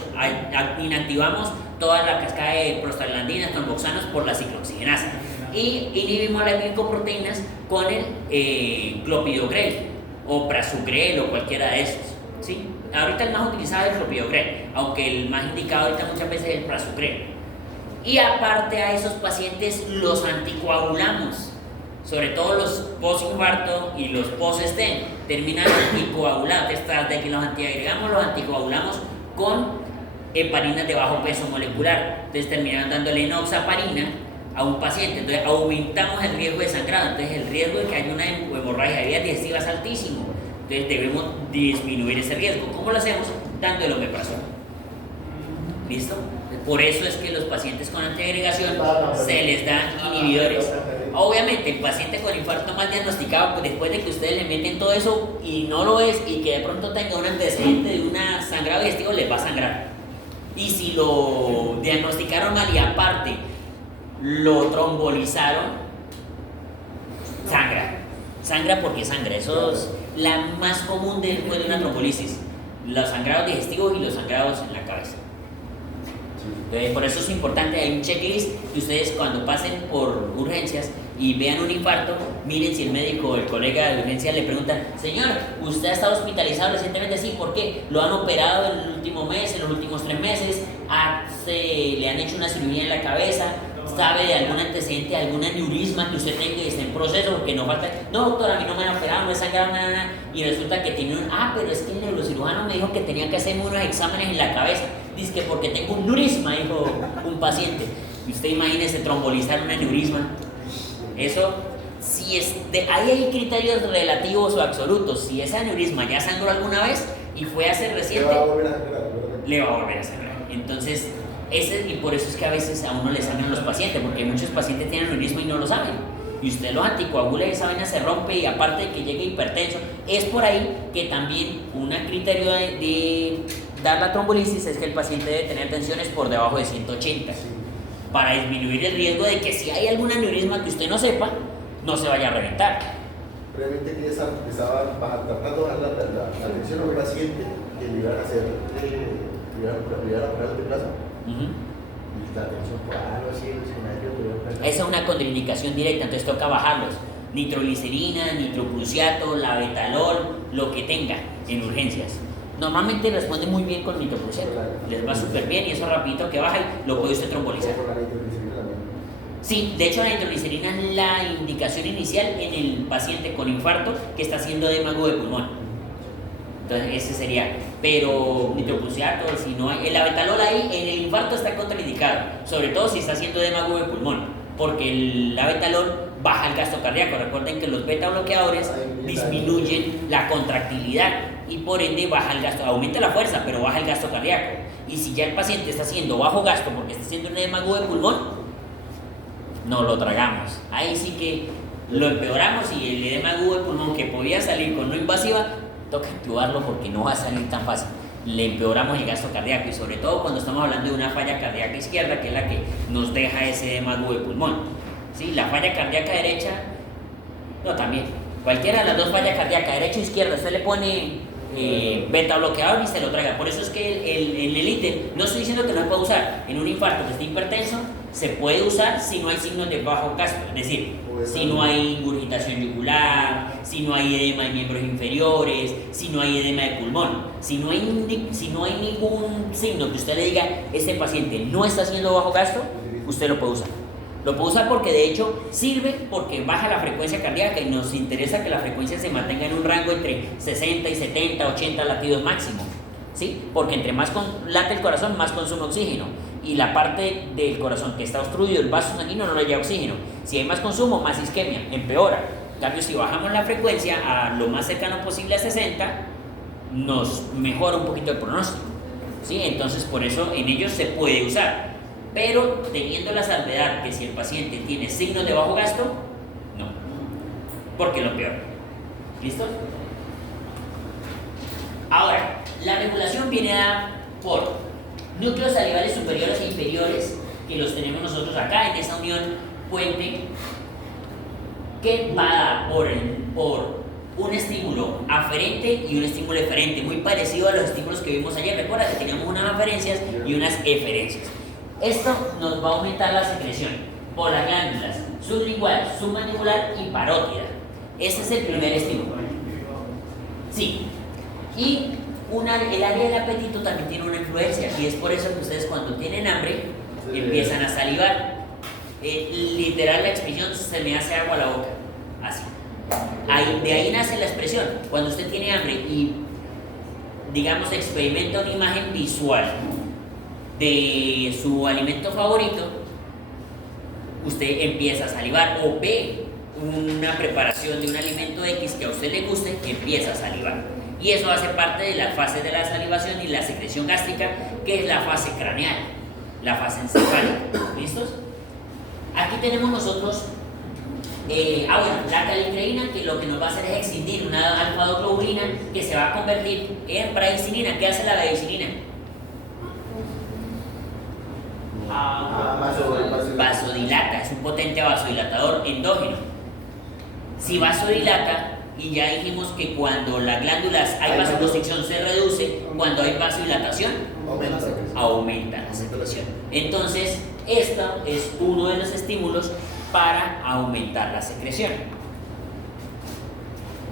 inactivamos toda la cascada de prostaglandinas, tromboxanos por la ciclooxigenasa. Y inhibimos las glicoproteínas con el clopidogrel o prasugrel o cualquiera de esos, ¿sí? Ahorita el más utilizado es el clopidogrel, aunque el más indicado ahorita muchas veces es el prasugrel. Y aparte a esos pacientes los anticoagulamos, sobre todo los post-infarto y los post-stent, terminan anticoagulados. Tras de que los anticoagulamos con heparinas de bajo peso molecular. Entonces terminan dándole enoxaparina a un paciente, entonces aumentamos el riesgo de sangrado, entonces el riesgo de que haya una hemorragia de vías digestivas es altísimo, entonces debemos disminuir ese riesgo. ¿Cómo lo hacemos? Dando el omeprazol. ¿Listo? Por eso es que los pacientes con antiagregación se les dan inhibidores. Obviamente el paciente con infarto mal diagnosticado, pues después de que ustedes le meten todo eso y no lo es y que de pronto tenga un antecedente de un sangrado digestivo, les va a sangrar. Y si lo diagnosticaron mal y aparte lo trombolizaron, sangra porque sangra. Eso es la más común después de una trombolisis, los sangrados digestivos y los sangrados en la cabeza. Por eso es importante, hay un checklist que ustedes cuando pasen por urgencias y vean un infarto, miren si el médico o el colega de urgencia le pregunta: señor, ¿usted ha estado hospitalizado recientemente? Sí, ¿por qué? ¿Lo han operado en el último mes, en los últimos 3 meses? ¿Le han hecho una cirugía en la cabeza? ¿Sabe de algún antecedente, algún aneurisma que usted tenga y esté en proceso? Porque no falta, no doctor, a mí no me han operado, no he sangrado nada, y resulta que tiene pero es que el neurocirujano me dijo que tenía que hacerme unos exámenes en la cabeza. Dice que porque tengo un neurisma, dijo un paciente. Y usted imagínese trombolizar un aneurisma. Eso, si ahí hay criterios relativos o absolutos. Si ese aneurisma ya sangró alguna vez y fue hace reciente, le va a volver a sangrar. Entonces, y por eso es que a veces a uno le sangran los pacientes, porque muchos pacientes tienen aneurisma y no lo saben. Y usted los anticoagula y esa vaina se rompe, y aparte de que llegue hipertenso, es por ahí que también un criterio de dar la trombolisis es que el paciente debe tener tensiones por debajo de 180, para disminuir el riesgo de que si hay algún aneurisma que usted no sepa, no se vaya a reventar. Realmente que estaba tratando de dar la atención a un paciente que le iban a hacer, le iban a operar de plazo. Y la atención por algo así, Esa es una contraindicación directa, entonces toca bajarlos. Nitroglicerina, nitroprusiato, labetalol, lo que tenga en urgencias. Normalmente responde muy bien con nitroprusiato, les va súper bien y eso rapidito que baja y lo puede usted trombolizar. Sí, de hecho la nitroglicerina es la indicación inicial en el paciente con infarto que está haciendo edema agudo de pulmón. Entonces ese sería, pero nitroprusiato, si no hay, el labetalol ahí en el infarto está contraindicado, sobre todo si está haciendo edema agudo de pulmón, porque el labetalol baja el gasto cardíaco. Recuerden que los beta bloqueadores disminuyen la contractilidad y por ende baja el gasto, aumenta la fuerza, pero baja el gasto cardíaco. Y si ya el paciente está haciendo bajo gasto porque está haciendo un edema agudo de pulmón, no lo tragamos. Ahí sí que lo empeoramos y el edema agudo de pulmón que podía salir con no invasiva, toca intubarlo porque no va a salir tan fácil. Le empeoramos el gasto cardíaco y sobre todo cuando estamos hablando de una falla cardíaca izquierda, que es la que nos deja ese edema agudo de pulmón. ¿Sí? La falla cardíaca derecha, no, también. Cualquiera de las dos fallas cardíacas, derecha o izquierda, usted le pone beta bloqueador y se lo traga. Por eso es que en el ítem, no estoy diciendo que no se pueda usar en un infarto que esté hipertenso, se puede usar si no hay signos de bajo gasto, es decir, si no hay ingurgitación yugular, si no hay edema de miembros inferiores, si no hay edema de pulmón, si no hay ningún signo que usted le diga este paciente no está haciendo bajo gasto, usted lo puede usar. Lo puedo usar porque de hecho sirve porque baja la frecuencia cardíaca y nos interesa que la frecuencia se mantenga en un rango entre 60 y 70, 80 latidos máximo, ¿sí? Porque entre más late el corazón, más consume oxígeno y la parte del corazón que está obstruido, el vaso sanguíneo, no le llega oxígeno. Si hay más consumo, más isquemia, empeora. En cambio, si bajamos la frecuencia a lo más cercano posible a 60, nos mejora un poquito el pronóstico. ¿sí? Entonces por eso en ellos se puede usar, pero teniendo la salvedad que si el paciente tiene signos de bajo gasto, no, porque lo peor. ¿Listo? Ahora, la regulación viene dada por núcleos salivales superiores e inferiores, que los tenemos nosotros acá en esa unión puente, que va dada por un estímulo aferente y un estímulo eferente, muy parecido a los estímulos que vimos ayer. Recuerda que teníamos unas aferencias y unas eferencias. Esto nos va a aumentar la secreción por las glándulas sublingual, submandibular y parótida. Ese es el primer estímulo. Sí. Y el área del apetito también tiene una influencia, y es por eso que ustedes cuando tienen hambre empiezan a salivar. Literal, la expresión se me hace agua a la boca, así. De ahí nace la expresión. Cuando usted tiene hambre y, digamos, experimenta una imagen visual de su alimento favorito, usted empieza a salivar, o ve una preparación de un alimento X que a usted le guste, empieza a salivar. Y eso hace parte de la fase de la salivación y la secreción gástrica, que es la fase craneal, la fase encefálica. ¿Listos? Aquí tenemos nosotros la calicreína, que lo que nos va a hacer es excindir una alfa-globulina que se va a convertir en bradicininina. ¿Qué hace la bradicininina? Vasodilata, es un potente vasodilatador endógeno. Si vasodilata, y ya dijimos que cuando las glándulas hay vasoconstricción se reduce, cuando hay vasodilatación aumenta la secreción. Entonces, esto es uno de los estímulos para aumentar la secreción.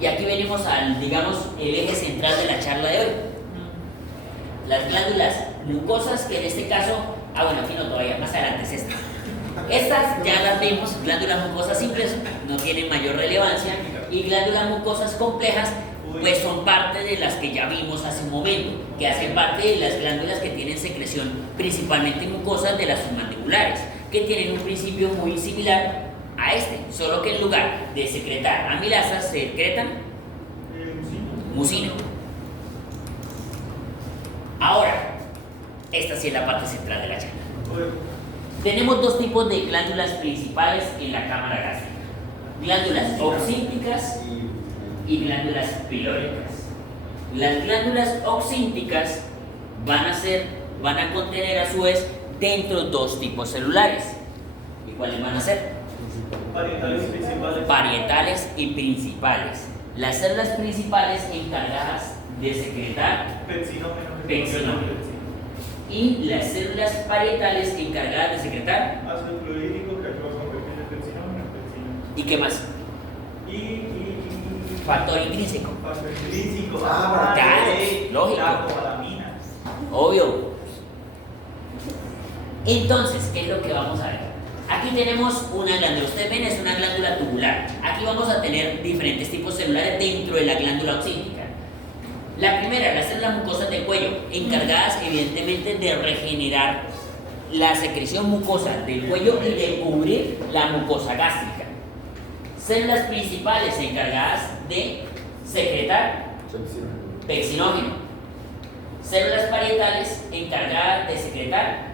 Y aquí venimos al, digamos, el eje central de la charla de hoy. Las glándulas mucosas, que en este caso, bueno, aquí no todavía, más adelante es esta. Estas ya las vimos, glándulas mucosas simples no tienen mayor relevancia, y glándulas mucosas complejas pues son parte de las que ya vimos hace un momento, que hacen parte de las glándulas que tienen secreción principalmente mucosas de las submandibulares, que tienen un principio muy similar a este, solo que en lugar de secretar amilasas se secretan mucina. Ahora, esta sí es la parte central de la charla. Tenemos dos tipos de glándulas principales en la cámara gástrica: glándulas oxínticas y glándulas pilóricas. Las glándulas oxínticas van a contener a su vez dentro dos tipos celulares. ¿Y cuáles van a ser? Parietales y principales. Parietales y principales. Las células principales encargadas de secretar pexinógeno. Y las células parietales encargadas de secretar ácido clorhídrico, que actúa como pequeño pepsinógeno. ¿Y qué más? Factor intrínseco. Factor intrínseco. Claro, lógico. La cobalamina. Obvio. Entonces, ¿qué es lo que vamos a ver? Aquí tenemos una glándula, ustedes ven, es una glándula tubular. Aquí vamos a tener diferentes tipos celulares dentro de la glándula oxíntica. La primera, las células mucosas del cuello, encargadas evidentemente de regenerar la secreción mucosa del cuello y de cubrir la mucosa gástrica. Células principales encargadas de secretar pexinógeno. Células parietales encargadas de secretar.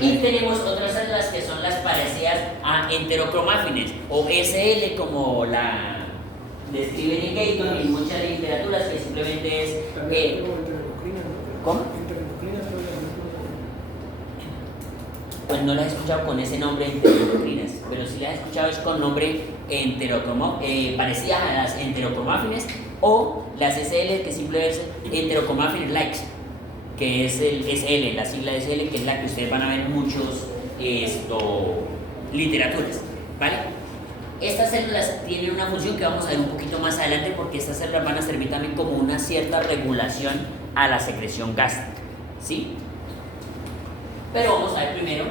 Y tenemos otras células que son las parecidas a enterocromáfines o SL, como la describen en Gayton y en muchas literaturas, que simplemente es ¿cómo? Pues no las he escuchado con ese nombre, enterocrinas, pero sí las he escuchado es con nombre parecidas a las enterocromáfines, o las SL, que simplemente es enterocromáfines likes, que es el SL, la sigla SL, que es la que ustedes van a ver en muchos literaturas, ¿vale? Estas células tienen una función que vamos a ver un poquito más adelante, porque estas células van a servir también como una cierta regulación a la secreción gástrica, ¿sí? Pero vamos a ver primero,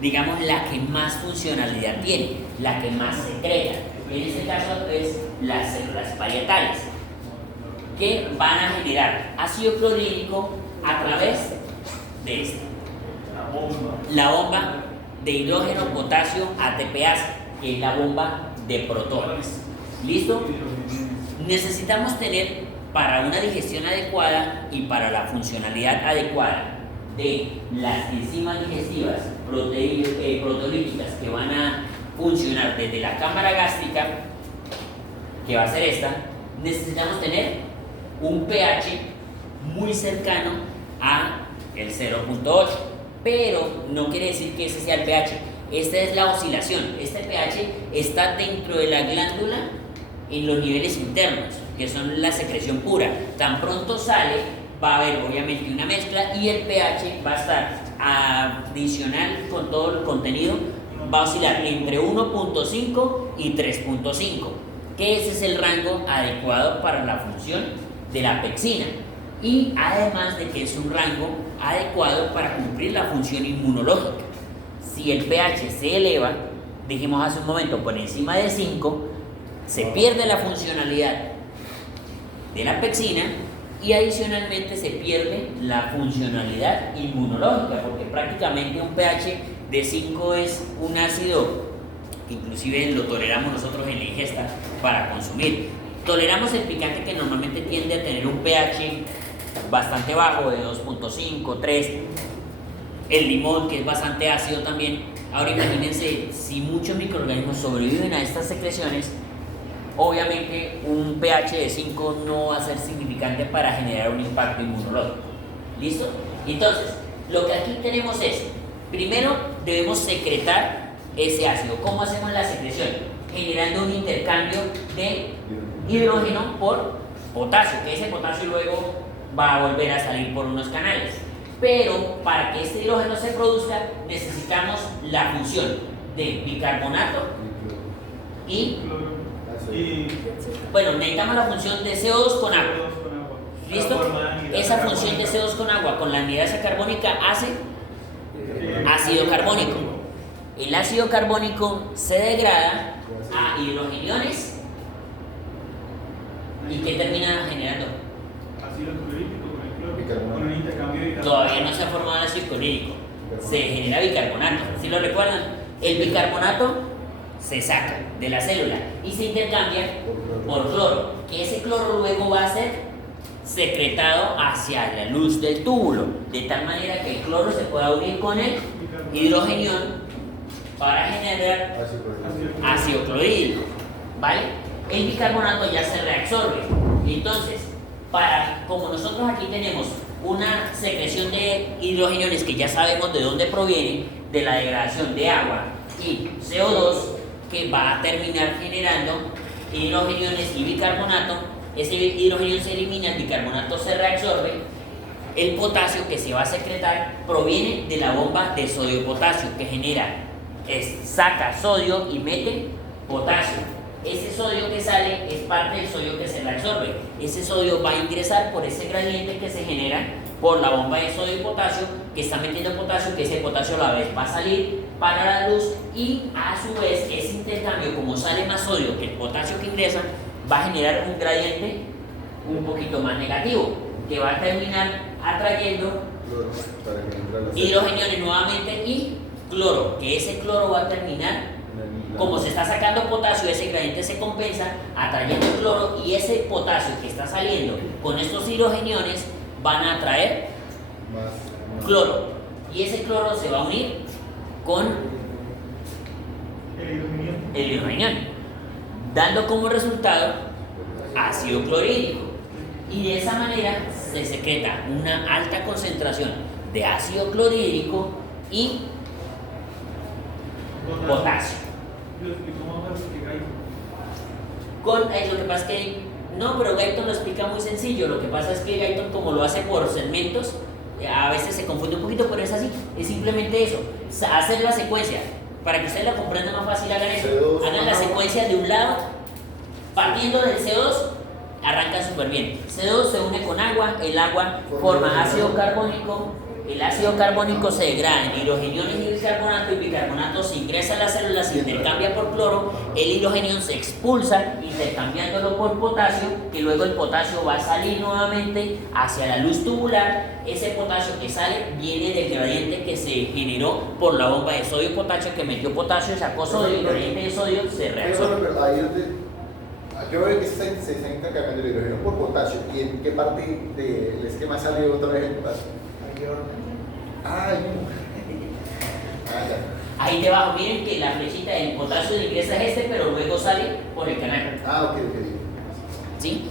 digamos, la que más funcionalidad tiene, la que más secreta. En este caso es las células parietales, que van a generar ácido clorhídrico a través de esta, la bomba de hidrógeno, potasio, ATPase, que es la bomba de protones. ¿Listo? necesitamos tener para una digestión adecuada y para la funcionalidad adecuada de las enzimas digestivas proteolíticas que van a funcionar desde la cámara gástrica, que va a ser esta, necesitamos tener un pH muy cercano a el 0.8, pero no quiere decir que ese sea el pH. Esta es la oscilación. Este pH está dentro de la glándula en los niveles internos, que son la secreción pura. Tan pronto sale, va a haber obviamente una mezcla y el pH va a estar adicional con todo el contenido, va a oscilar entre 1.5 y 3.5, que ese es el rango adecuado para la función de la pexina, y además de que es un rango adecuado para cumplir la función inmunológica. Si el pH se eleva, dijimos hace un momento, por encima de 5, se pierde la funcionalidad de la pexina y adicionalmente se pierde la funcionalidad inmunológica, porque prácticamente un pH de 5 es un ácido, inclusive lo toleramos nosotros en la ingesta para consumir. Toleramos el picante, que normalmente tiende a tener un pH bastante bajo, de 2.5, 3. El limón, que es bastante ácido también. Ahora imagínense, si muchos microorganismos sobreviven a estas secreciones, obviamente un pH de 5 no va a ser significante para generar un impacto inmunológico. ¿Listo? Entonces, lo que aquí tenemos es, primero debemos secretar ese ácido. ¿Cómo hacemos la secreción? Generando un intercambio de hidrógeno por potasio, que ese potasio luego va a volver a salir por unos canales. Pero para que este hidrógeno se produzca, necesitamos la función de bicarbonato y bueno, necesitamos la función de CO2 con agua. ¿Listo? Esa función de CO2 con agua con la anhidasa carbónica hace ácido carbónico. El ácido carbónico se degrada a hidrogeniones. ¿Y qué termina generando? Ácido clorhídrico con el cloro, con el intercambio de Todavía no se ha formado el ácido clorhídrico. Se genera bicarbonato. ¿Sí lo recuerdan? El bicarbonato se saca de la célula y se intercambia por cloro, que ese cloro luego va a ser secretado hacia la luz del túbulo, de tal manera que el cloro se pueda unir con el hidrogenión para generar ácido clorhídrico, ¿vale? El bicarbonato ya se reabsorbe. Entonces, como nosotros aquí tenemos una secreción de hidrogeniones que ya sabemos de dónde proviene, de la degradación de agua y CO2, que va a terminar generando hidrogeniones y bicarbonato. Ese hidrogenión se elimina, el bicarbonato se reabsorbe. El potasio que se va a secretar proviene de la bomba de sodio-potasio, que saca sodio y mete potasio. Ese sodio que sale es parte del sodio que se reabsorbe. Ese sodio va a ingresar por ese gradiente que se genera por la bomba de sodio y potasio, que está metiendo potasio, que ese potasio a la vez va a salir para la luz, y a su vez ese intercambio, como sale más sodio que el potasio que ingresa, va a generar un gradiente un poquito más negativo, que va a terminar atrayendo hidrogeniones nuevamente y cloro, que ese cloro va a terminar, como se está sacando potasio, ese gradiente se compensa atrayendo el cloro, y ese potasio que está saliendo con estos hidrogeniones van a atraer cloro, y ese cloro se va a unir con el hidrogenión, dando como resultado ácido clorhídrico, y de esa manera se secreta una alta concentración de ácido clorhídrico y potasio. Lo que pasa es que pero Guyton lo explica muy sencillo. Lo que pasa es que Guyton, como lo hace por segmentos, a veces se confunde un poquito, pero es así. Es simplemente eso, hacer la secuencia. Para que ustedes la comprendan más fácil, hagan eso. Hagan la secuencia de un lado, partiendo del CO2, arranca súper bien. CO2 se une con agua, el agua forma ácido carbónico. El ácido carbónico se degrada en hidrogeniones y bicarbonato, y el bicarbonato se ingresa a las células, se intercambia por cloro, el hidrogenión se expulsa intercambiándolo por potasio, que luego el potasio va a salir nuevamente hacia la luz tubular. Ese potasio que sale viene del gradiente que se generó por la bomba de sodio-potasio, que metió potasio, sacó sodio, y el gradiente de sodio se reabsorbe. Yo veo que se está intercambiando el hidrógeno por potasio. ¿Y en qué parte del esquema sale otra vez el potasio? Aquí abajo. Ay, ya. Ahí debajo, miren que la flechita del potasio de ingresa es pero luego sale por el canal. Ok. ¿Sí?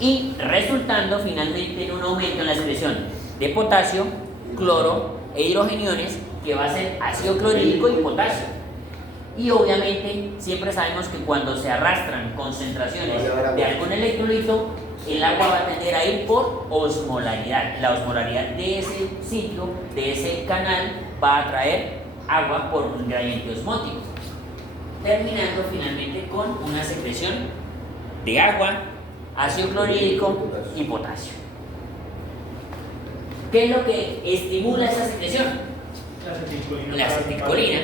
Y resultando finalmente en un aumento en la secreción de potasio, cloro e hidrogeniones, que va a ser ácido clorhídrico y potasio. Y obviamente siempre sabemos que cuando se arrastran concentraciones de algún electrolito, el agua va a tender a ir por osmolaridad. La osmolaridad de ese sitio, de ese canal, va a atraer agua por un gradiente osmótico, terminando finalmente con una secreción de agua, ácido clorhídrico y potasio. ¿Qué es lo que estimula esa secreción? La acetilcolina,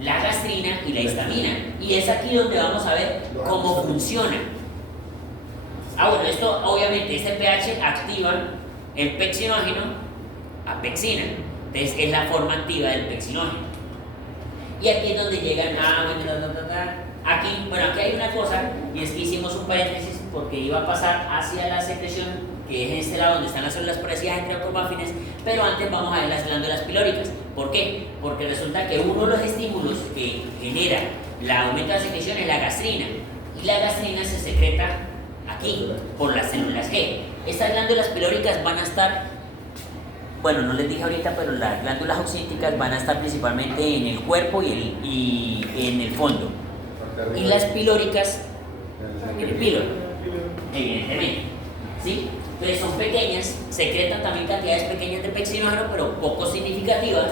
la gastrina y la histamina. Y es aquí donde vamos a ver cómo funciona. Bueno, esto obviamente, este pH activa el pexinógeno a pexina. Entonces es la forma activa del pexinógeno. Y aquí es donde llegan aquí hay una cosa, y es que hicimos un paréntesis porque iba a pasar hacia la secreción, que es en este lado donde están las células parecidas enterocromáfines, pero antes vamos a ver las glándulas pilóricas. ¿Por qué? Porque resulta que uno de los estímulos que genera el aumento de la secreción es la gastrina, y la gastrina se secreta aquí por las células G. Estas glándulas pilóricas van a estar, bueno, no les dije ahorita, pero las glándulas oxíticas van a estar principalmente en el cuerpo y en el fondo, y las pilóricas en el píloro, evidentemente, ¿sí? Entonces son pequeñas, secretan también cantidades pequeñas de pexinógeno, pero poco significativas,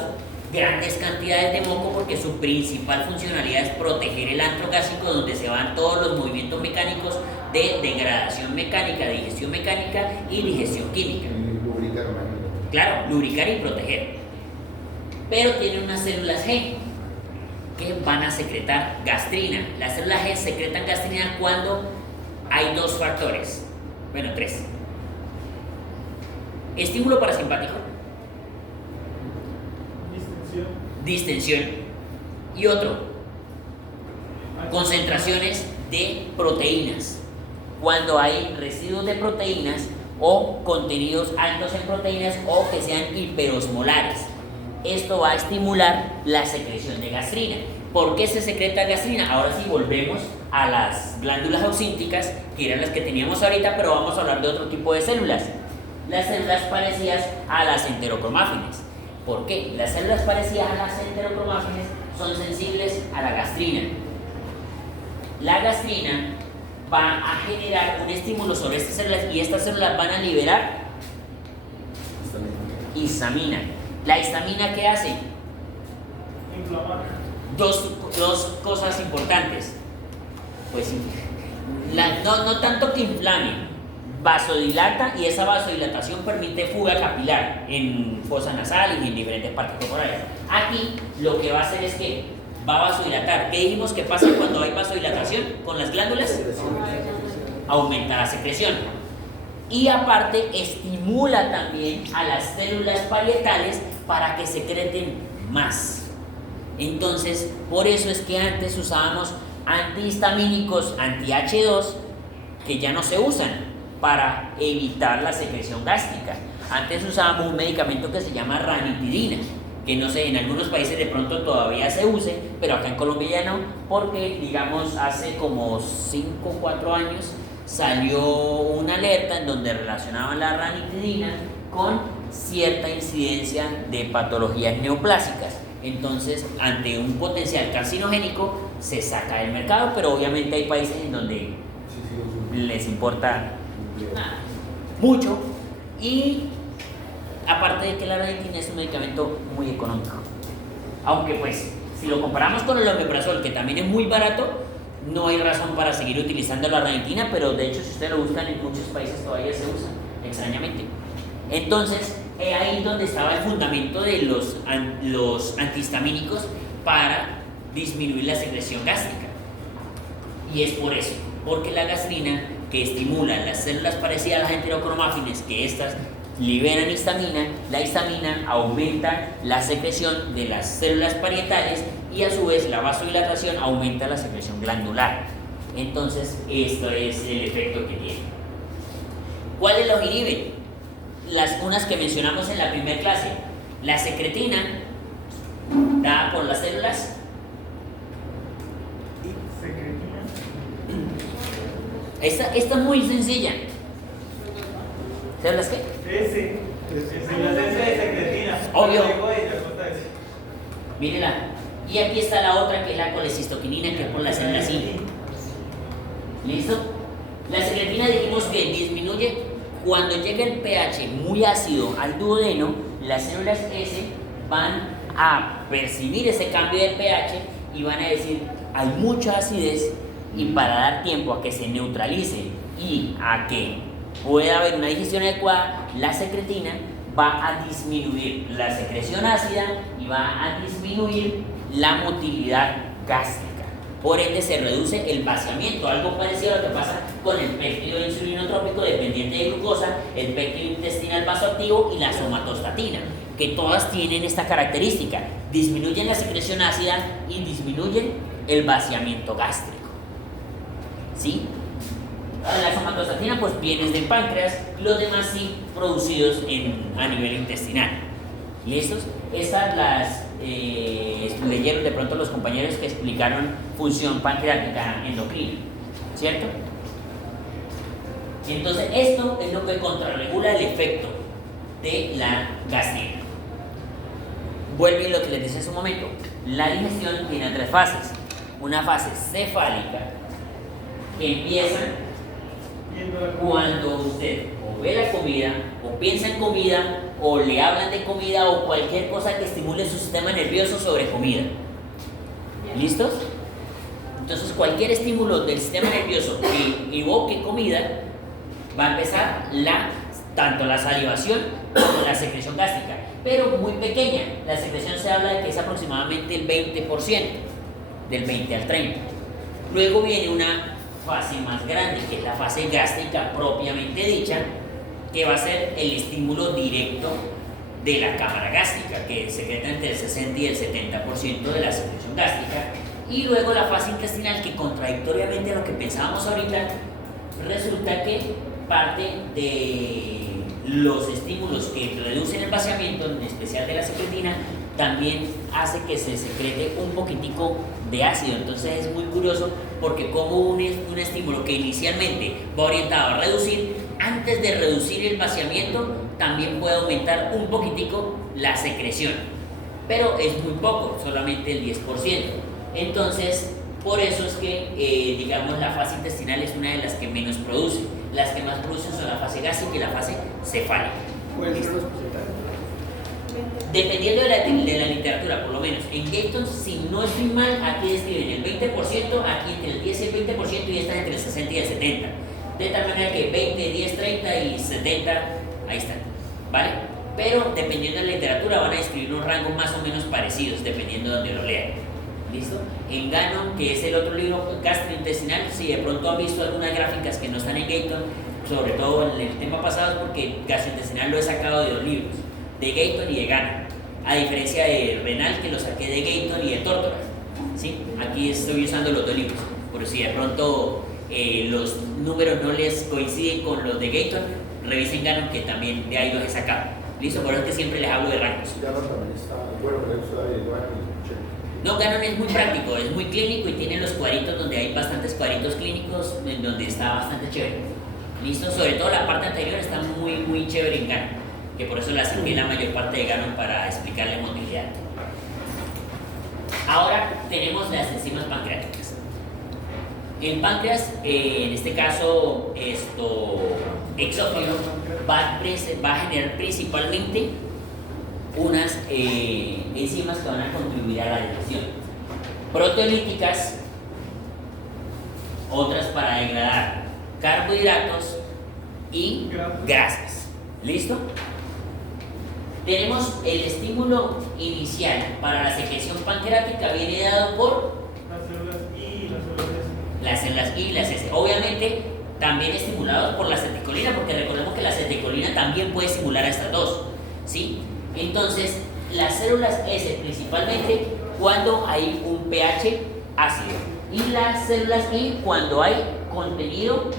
grandes cantidades de moco, porque su principal funcionalidad es proteger el antro gástrico, donde se van todos los movimientos mecánicos de degradación mecánica, digestión mecánica y digestión química. Claro, lubricar y proteger. Pero tiene unas células G que van a secretar gastrina. Las células G secretan gastrina cuando hay dos factores, bueno, tres: estímulo parasimpático, distensión, y otro, concentraciones de proteínas. Cuando hay residuos de proteínas o contenidos altos en proteínas o que sean hiperosmolares, esto va a estimular la secreción de gastrina. ¿Por qué se secreta gastrina? Ahora sí volvemos a las glándulas oxínticas, que eran las que teníamos ahorita, pero vamos a hablar de otro tipo de células, las células parecidas a las enterocromáfines. ¿Por qué? Las células parecidas a las enterocromáfines son sensibles a la gastrina. La gastrina va a generar un estímulo sobre estas células, y estas células van a liberar histamina. ¿La histamina qué hace? Inflamar. Dos cosas importantes. Pues no tanto que inflame, vasodilata, y esa vasodilatación permite fuga capilar en fosa nasal y en diferentes partes corporales. Aquí lo que va a hacer es que va a vasodilatar. ¿Qué dijimos que pasa cuando hay vasodilatación con las glándulas? Aumenta la secreción. Y aparte estimula también a las células parietales para que secreten más. Entonces, por eso es que antes usábamos antihistamínicos, anti-H2, que ya no se usan para evitar la secreción gástrica. Antes usábamos un medicamento que se llama ranitidina, que no sé, en algunos países de pronto todavía se use, pero acá en Colombia ya no, porque digamos hace como 5 o 4 años salió una alerta en donde relacionaban la ranitidina con cierta incidencia de patologías neoplásicas. Entonces, ante un potencial carcinogénico, se saca del mercado, pero obviamente hay países en donde les importa mucho. Y aparte de que la ranitidina es un medicamento muy económico, aunque pues si lo comparamos con el omeprazol, que también es muy barato, no hay razón para seguir utilizando la ranitidina, pero de hecho si ustedes lo buscan en muchos países todavía se usa, extrañamente. Entonces, ahí donde estaba el fundamento de los antihistamínicos para disminuir la secreción gástrica. Y es por eso, porque la gastrina, que estimula las células parecidas a las enterocromáfines, que estas liberan histamina, la histamina aumenta la secreción de las células parietales, y a su vez la vasodilatación aumenta la secreción glandular. Entonces, esto es el efecto que tiene. ¿Cuáles los inhiben? Las unas que mencionamos en la primera clase. La secretina, dada por las células. Esta es muy sencilla. ¿Células qué? La esencia de secretina. Obvio. Mírela. Y aquí está la otra que es la colecistoquinina, que es por la célula 5. ¿Listo? La secretina dijimos que disminuye cuando llega el pH muy ácido al duodeno. Las células S van a percibir ese cambio de pH y van a decir hay mucha acidez, y para dar tiempo a que se neutralice y a que pueda haber una digestión adecuada, la secretina va a disminuir la secreción ácida y va a disminuir la motilidad gástrica. Por ende se reduce el vaciamiento, algo parecido a lo que pasa con el péptido insulinotrópico dependiente de glucosa, el péptido intestinal vasoactivo y la somatostatina, que todas tienen esta característica: disminuyen la secreción ácida y disminuyen el vaciamiento gástrico. ¿Sí? La somatostatina pues viene del páncreas, los demás sí producidos a nivel intestinal. ¿Listos? Estas las leyeron de pronto los compañeros que explicaron función pancreática endocrina, ¿cierto? Entonces esto es lo que contrarregula el efecto de la gastrina. Vuelvo a lo que les decía hace un momento. La digestión tiene tres fases. Una fase cefálica, que empieza cuando usted o ve la comida, o piensa en comida, o le hablan de comida, o cualquier cosa que estimule su sistema nervioso sobre comida. ¿Listos? Entonces cualquier estímulo del sistema nervioso que evoque comida va a empezar tanto la salivación como la secreción gástrica, pero muy pequeña. La secreción se habla de que es aproximadamente el 20%, del 20 al 30%. Luego viene una fase más grande, que es la fase gástrica propiamente dicha, que va a ser el estímulo directo de la cámara gástrica, que secreta entre el 60 y el 70% de la secreción gástrica. Y luego la fase intestinal, que contradictoriamente a lo que pensábamos ahorita, resulta que parte de los estímulos que reducen el vaciamiento, en especial de la secretina, también hace que se secrete un poquitico de ácido. Entonces es muy curioso porque como un estímulo que inicialmente va orientado a reducir, antes de reducir el vaciamiento también puede aumentar un poquitico la secreción, pero es muy poco, solamente el 10%. Entonces por eso es que digamos la fase intestinal es una de las que menos produce. Las que más producen son la fase gástrica y la fase cefálica. ¿Cuáles son los porcentajes? Dependiendo de la literatura, por lo menos. En Gayton, si no estoy mal, aquí describen el 20%, aquí entre el 10 y el 20%, y está entre el 60 y el 70%. De tal manera que 20, 10, 30 y 70, ahí están, ¿vale? Pero dependiendo de la literatura van a describir unos rangos más o menos parecidos, dependiendo de donde lo lean. ¿Listo? En Gannon, que es el otro libro gastrointestinal, si de pronto han visto algunas gráficas que no están en Gayton, sobre todo en el tema pasado, es porque gastrointestinal lo he sacado de dos libros, de Gayton y de Gannon, a diferencia de renal, que lo saqué de Gayton y de Tórtora. ¿Sí? Aquí estoy usando los dos libros, por si de pronto los números no les coinciden con los de Gayton, revisen Gannon, que también de ahí los he sacado. ¿Listo? Por eso es que siempre les hablo de rangos. Gannon también está, bueno, pero eso está bien. No, Gannon es muy práctico, es muy clínico y tiene los cuadritos donde hay bastantes cuadritos clínicos en donde está bastante chévere. ¿Listo? Sobre todo la parte anterior está muy, muy chévere en Gannon, que por eso la saqué la mayor parte de Gannon para explicarle motilidad. Ahora tenemos las enzimas pancreáticas. El páncreas, en este caso exófilo, va a generar principalmente unas enzimas que van a contribuir a la digestión. Proteolíticas, otras para degradar carbohidratos y grasas. ¿Listo? Tenemos el estímulo inicial para la secreción pancreática, viene dado por Las células I y las células S. las células I y las S. Obviamente también estimulados por la acetilcolina, porque recordemos que la acetilcolina también puede estimular a estas dos, ¿sí? Entonces, las células S principalmente cuando hay un pH ácido. y las células y cuando hay contenido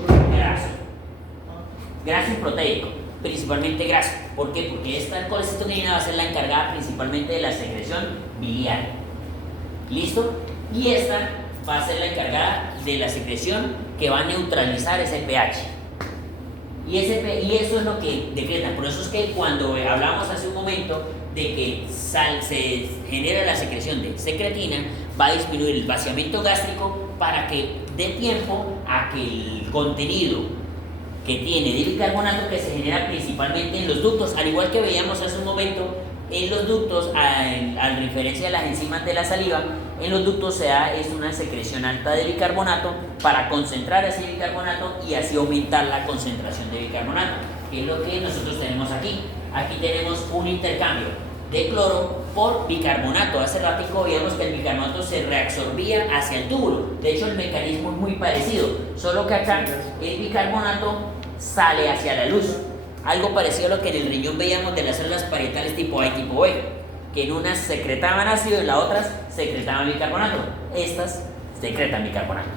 graso y proteico, principalmente graso. ¿Por qué? Porque esta colecistoquinina va a ser la encargada principalmente de la secreción biliar. ¿Listo? Y esta va a ser la encargada de la secreción que va a neutralizar ese pH. Y eso es lo que decreta. Por eso es que cuando hablamos hace un momento de que se genera la secreción de secretina, va a disminuir el vaciamiento gástrico para que dé tiempo a que el contenido que tiene de bicarbonato, que se genera principalmente en los ductos, al igual que veíamos hace un momento en los ductos, a referencia de las enzimas de la saliva, en los ductos se da es una secreción alta de bicarbonato para concentrar ese bicarbonato y así aumentar la concentración de bicarbonato, que es lo que nosotros tenemos aquí. Aquí tenemos un intercambio de cloro por bicarbonato. Hace ratico vimos que el bicarbonato se reabsorbía hacia el túbulo. De hecho, el mecanismo es muy parecido, solo que acá el bicarbonato sale hacia la luz. Algo parecido a lo que en el riñón veíamos de las células parietales tipo A y tipo B, que en unas secretaban ácido y en las otras secretaban bicarbonato. Estas secretan bicarbonato.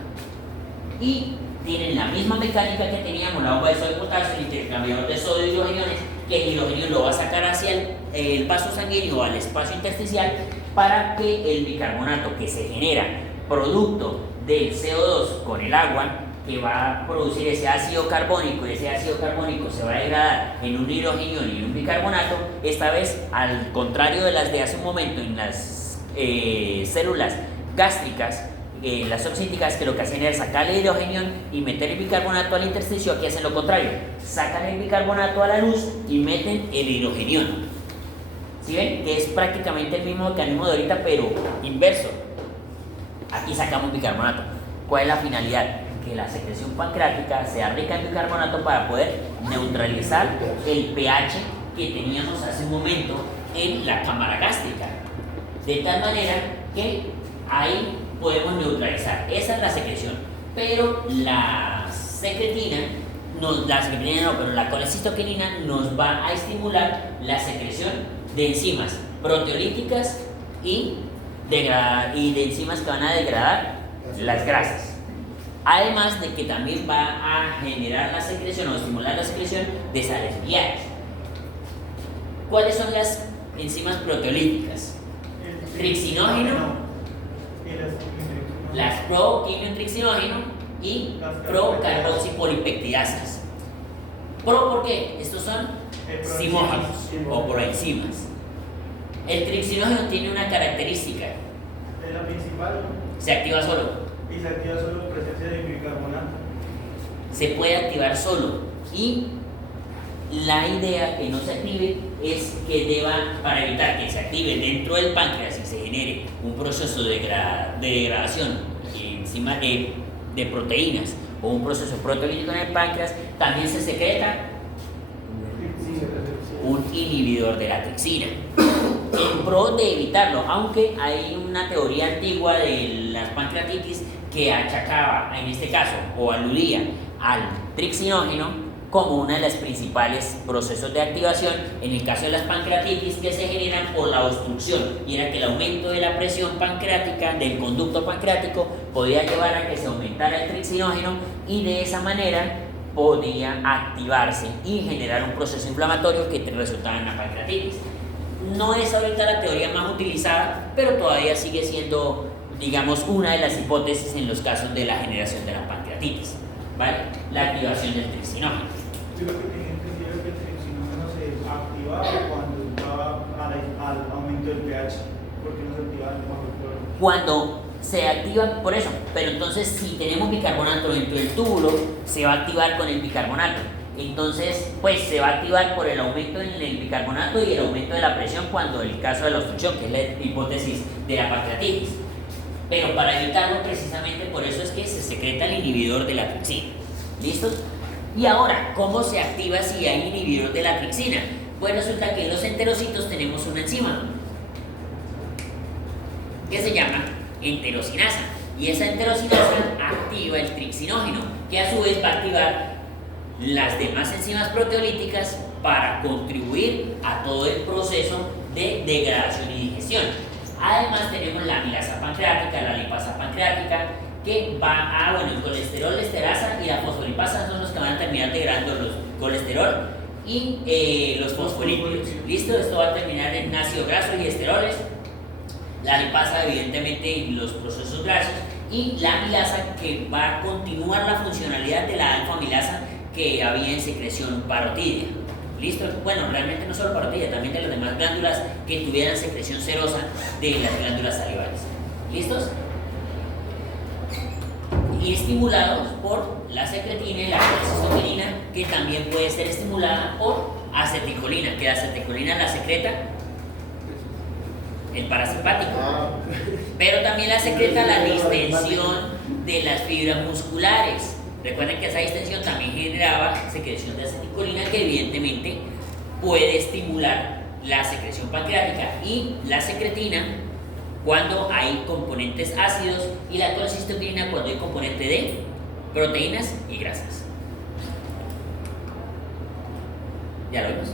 Y tienen la misma mecánica que teníamos la bomba de sodio y potasio, el intercambiador de sodio y hidrogeniones, que el hidrógeno lo va a sacar hacia el vaso sanguíneo o al espacio intersticial para que el bicarbonato que se genera producto del CO2 con el agua, que va a producir ese ácido carbónico, y ese ácido carbónico se va a degradar en un hidrógeno y un bicarbonato, esta vez al contrario de las de hace un momento en las células gástricas, las oxíticas, que lo que hacen es sacar el hidrógeno y meter el bicarbonato al intersticio. Aquí hacen lo contrario, sacan el bicarbonato a la luz y meten el hidrógeno. ¿Sí ven? Que es prácticamente el mismo mecanismo de ahorita, pero inverso. Aquí sacamos bicarbonato. ¿Cuál es la finalidad? Que la secreción pancreática sea rica en bicarbonato para poder neutralizar el pH que teníamos hace un momento en la cámara gástrica, de tal manera que ahí podemos neutralizar. Esa es la secreción, pero la colecistoquinina nos va a estimular la secreción de enzimas proteolíticas y de enzimas que van a degradar las grasas. Además de que también va a generar la secreción o estimular la secreción de sales biliares. ¿Cuáles son las enzimas proteolíticas? Trixinógeno, las pro-quimiotrixinógeno y pro-carboxipolipeptidasas. ¿Pro por qué? Estos son zimógenos o proenzimas. El trixinógeno tiene una característica. Es la principal. Se activa solo. Y se activa solo en presencia de bicarbonato. Se puede activar solo y la idea que no se active es que para evitar que se active dentro del páncreas y se genere un proceso de degradación encima de proteínas o un proceso proteolítico en el páncreas, también se secreta un inhibidor de la trixina en pro de evitarlo, aunque hay una teoría antigua de las pancreatitis que achacaba, en este caso, o aludía al trixinógeno como uno de los principales procesos de activación en el caso de las pancreatitis, que se generan por la obstrucción, y era que el aumento de la presión pancreática del conducto pancreático podía llevar a que se aumentara el trixinógeno y de esa manera podía activarse y generar un proceso inflamatorio que resultaba en la pancreatitis. No es ahorita la teoría más utilizada, pero todavía sigue siendo, digamos, una de las hipótesis en los casos de la generación de la pancreatitis, ¿vale? La activación del trixinógeno. Yo lo que tenía entendido es que el trixinógeno se activaba cuando estaba al aumento del pH, porque no se activaba cuando el cloro. Cuando se activa, por eso, pero entonces si tenemos bicarbonato dentro del túbulo, se va a activar con el bicarbonato. Entonces, pues se va a activar por el aumento en el bicarbonato y el aumento de la presión cuando el caso de la obstrucción, que es la hipótesis de la pancreatitis. Pero para evitarlo, precisamente por eso es que se secreta el inhibidor de la trixina. ¿Listos? Y ahora, ¿cómo se activa si hay inhibidor de la trixina? Pues resulta que en los enterocitos tenemos una enzima que se llama enterocinasa. Y esa enterocinasa activa el trixinógeno, que a su vez va a activar las demás enzimas proteolíticas para contribuir a todo el proceso de degradación y digestión. Además tenemos la amilasa pancreática, la lipasa pancreática que va a, bueno, el colesterol, la esterasa y la fosfolipasa son los que van a terminar degradando los colesterol y los fosfolípidos. ¿Listo? Esto va a terminar en ácidos grasos y esteroles. La lipasa, evidentemente, en los procesos grasos. Y la amilasa, que va a continuar la funcionalidad de la alfa-amilasa que había en secreción parotídea. ¿Listo? Bueno, realmente no solo parotídea, también de las demás glándulas que tuvieran secreción serosa de las glándulas salivales. ¿Listos? Y estimulados por la secretina y la colecistoquinina, que también puede ser estimulada por acetilcolina, que la acetilcolina la secreta el parasimpático, pero también la secreta la distensión de las fibras musculares. Recuerden que esa distensión también generaba secreción de acetilcolina, que evidentemente puede estimular la secreción pancreática, y la secretina cuando hay componentes ácidos y la colecistoquinina cuando hay componente de proteínas y grasas. ¿Ya lo vimos?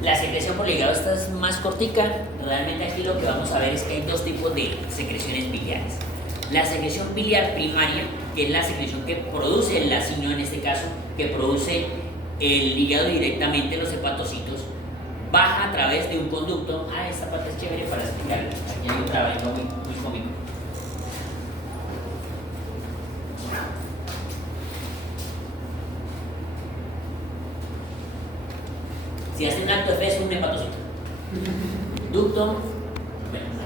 La secreción por el hígado, esta es más cortica. Realmente aquí lo que vamos a ver es que hay dos tipos de secreciones biliares. La secreción biliar primaria, que es la secreción que produce el lacino, en este caso, que produce el hígado directamente, los hepatocitos, baja a través de un conducto. Esta parte es chévere para explicar. Aquí hay otra vez muy cómico. Si hacen acto de fe es un hepatocito. Ducto,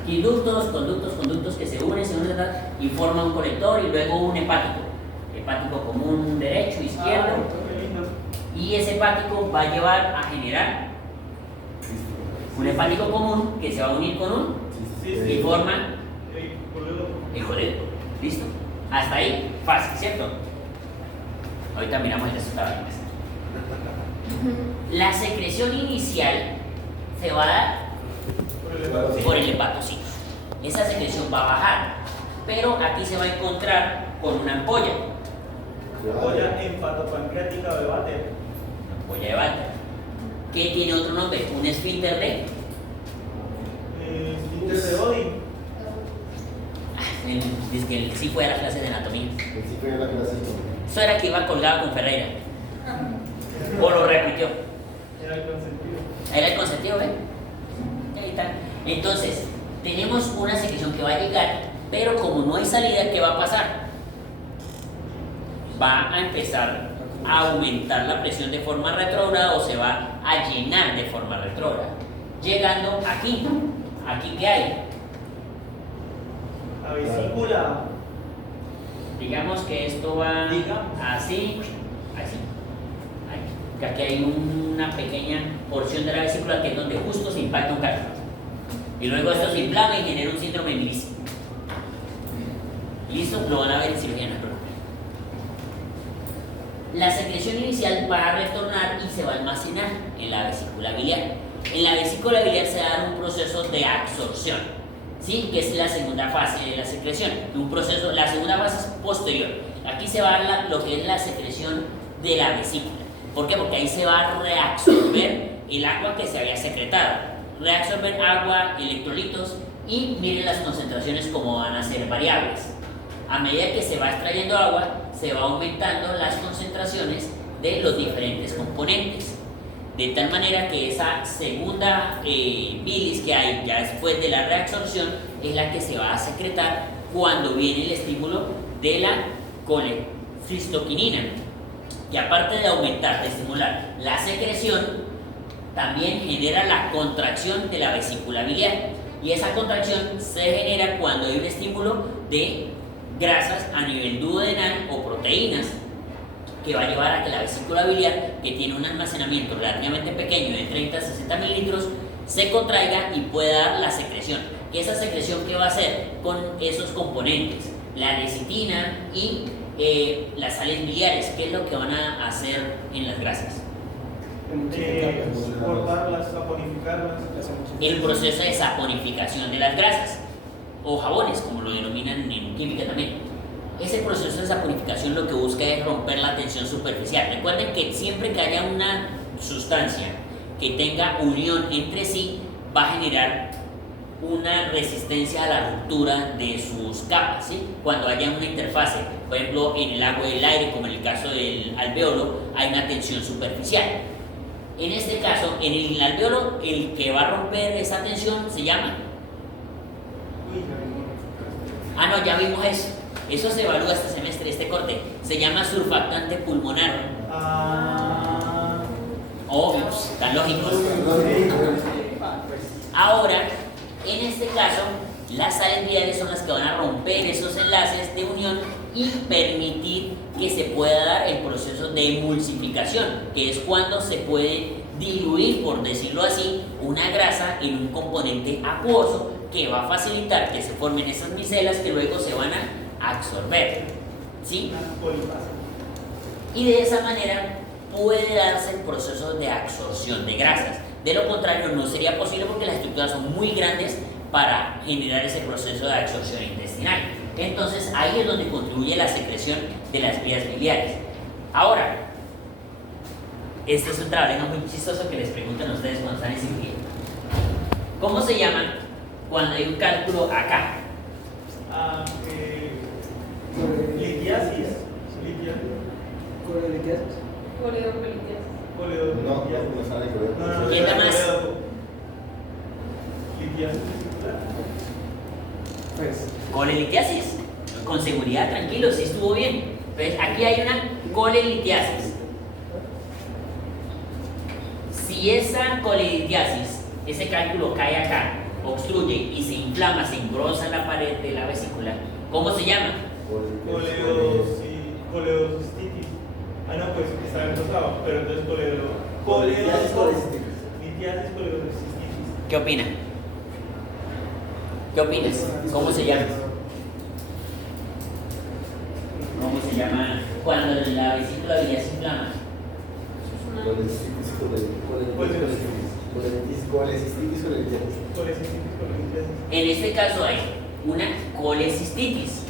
aquí conductos que se unen y forman un conector, y luego un hepático común derecho, izquierdo, y ese hepático va a llevar a generar un hepático común que se va a unir con un y forma el colédoco. ¿Listo? Hasta ahí, fácil, ¿cierto? Ahorita miramos el resultado. La secreción inicial se va a dar por el hepatocito. Esa secreción va a bajar, pero aquí se va a encontrar con una ampolla. Ampolla hepatopancreática de Vater. Ampolla de Vater. ¿Qué tiene otro nombre? Un esfínter de. Esfínter de Odin. Dice que sí fue a la clase de anatomía. Sí fue la clase. Eso era que iba colgado con Ferreira. O lo repitió. Era el consentido. Era el consentido, ¿ven? Ahí está. Entonces, tenemos una secreción que va a llegar, pero como no hay salida, ¿qué va a pasar? Va a empezar a aumentar la presión de forma retrógrada, o se va a llenar de forma retrógrada. Llegando aquí. ¿Aquí qué hay? La vesícula. Digamos que esto va así, así. Que aquí hay una pequeña porción de la vesícula que es donde justo se impacta un cartílago. Y luego esto se inflama y genera un síndrome milícico. ¿Listo? Lo van a ver en cirugía, no es problema. La secreción inicial va a retornar y se va a almacenar en la vesícula biliar. En la vesícula biliar se va a dar un proceso de absorción, ¿sí? Que es la segunda fase de la secreción. La segunda fase es posterior. Aquí se va a dar lo que es la secreción de la vesícula. ¿Por qué? Porque ahí se va a reabsorber el agua que se había secretado. Reabsorber agua, electrolitos, y miren las concentraciones como van a ser variables. A medida que se va extrayendo agua, se va aumentando las concentraciones de los diferentes componentes. De tal manera que esa segunda bilis que hay ya después de la reabsorción es la que se va a secretar cuando viene el estímulo de la colecistoquinina. Y aparte de aumentar, de estimular la secreción, también genera la contracción de la vesícula biliar. Y esa contracción se genera cuando hay un estímulo de grasas a nivel duodenal o proteínas, que va a llevar a que la vesícula biliar, que tiene un almacenamiento relativamente pequeño de 30 a 60 mililitros, se contraiga y pueda dar la secreción. ¿Y esa secreción qué va a hacer con esos componentes? La lecitina y las sales biliares. ¿Qué es lo que van a hacer en las grasas? Cortarlas, saponificarlas. El proceso de saponificación de las grasas, o jabones, como lo denominan en química también. Ese proceso de saponificación lo que busca es romper la tensión superficial. Recuerden que siempre que haya una sustancia que tenga unión entre sí, va a generar una resistencia a la ruptura de sus capas, ¿sí? Cuando haya una interfase, por ejemplo, en el agua y el aire, como en el caso del alvéolo, hay una tensión superficial. En este caso, en el alvéolo, el que va a romper esa tensión se llama... Ah, no, ya vimos eso. Eso se evalúa este semestre, este corte. Se llama surfactante pulmonar. Obvios, tan lógicos. Ahora, en este caso, las sales viales son las que van a romper esos enlaces de unión y permitir que se pueda dar el proceso de emulsificación, que es cuando se puede diluir, por decirlo así, una grasa en un componente acuoso que va a facilitar que se formen esas micelas que luego se van a absorber, ¿sí? Y de esa manera puede darse el proceso de absorción de grasas. De lo contrario, no sería posible porque las estructuras son muy grandes para generar ese proceso de absorción intestinal. Entonces, ahí es donde contribuye la secreción de las vías biliares. Ahora, este es un trabajo muy chistoso que les preguntan a ustedes cuando están en cirugía. ¿Cómo se llama cuando hay un cálculo acá? Litiasis. No sabe que ¿Quién da más? Colelitiasis. Con seguridad, tranquilo, sí estuvo bien. Entonces, aquí hay una colelitiasis. Si esa colelitiasis, ese cálculo cae acá, obstruye y se inflama, se engrosa la pared de la vesícula, ¿cómo se llama? Coleocistitis. No, pues está engrosado, pero entonces Litiasis, litiasis, coleocistitis. ¿Qué opina? ¿Qué opinas? ¿Cómo se llama? ¿Cómo se llama cuando la vesícula biliar se inflama? En este caso hay una colecistitis.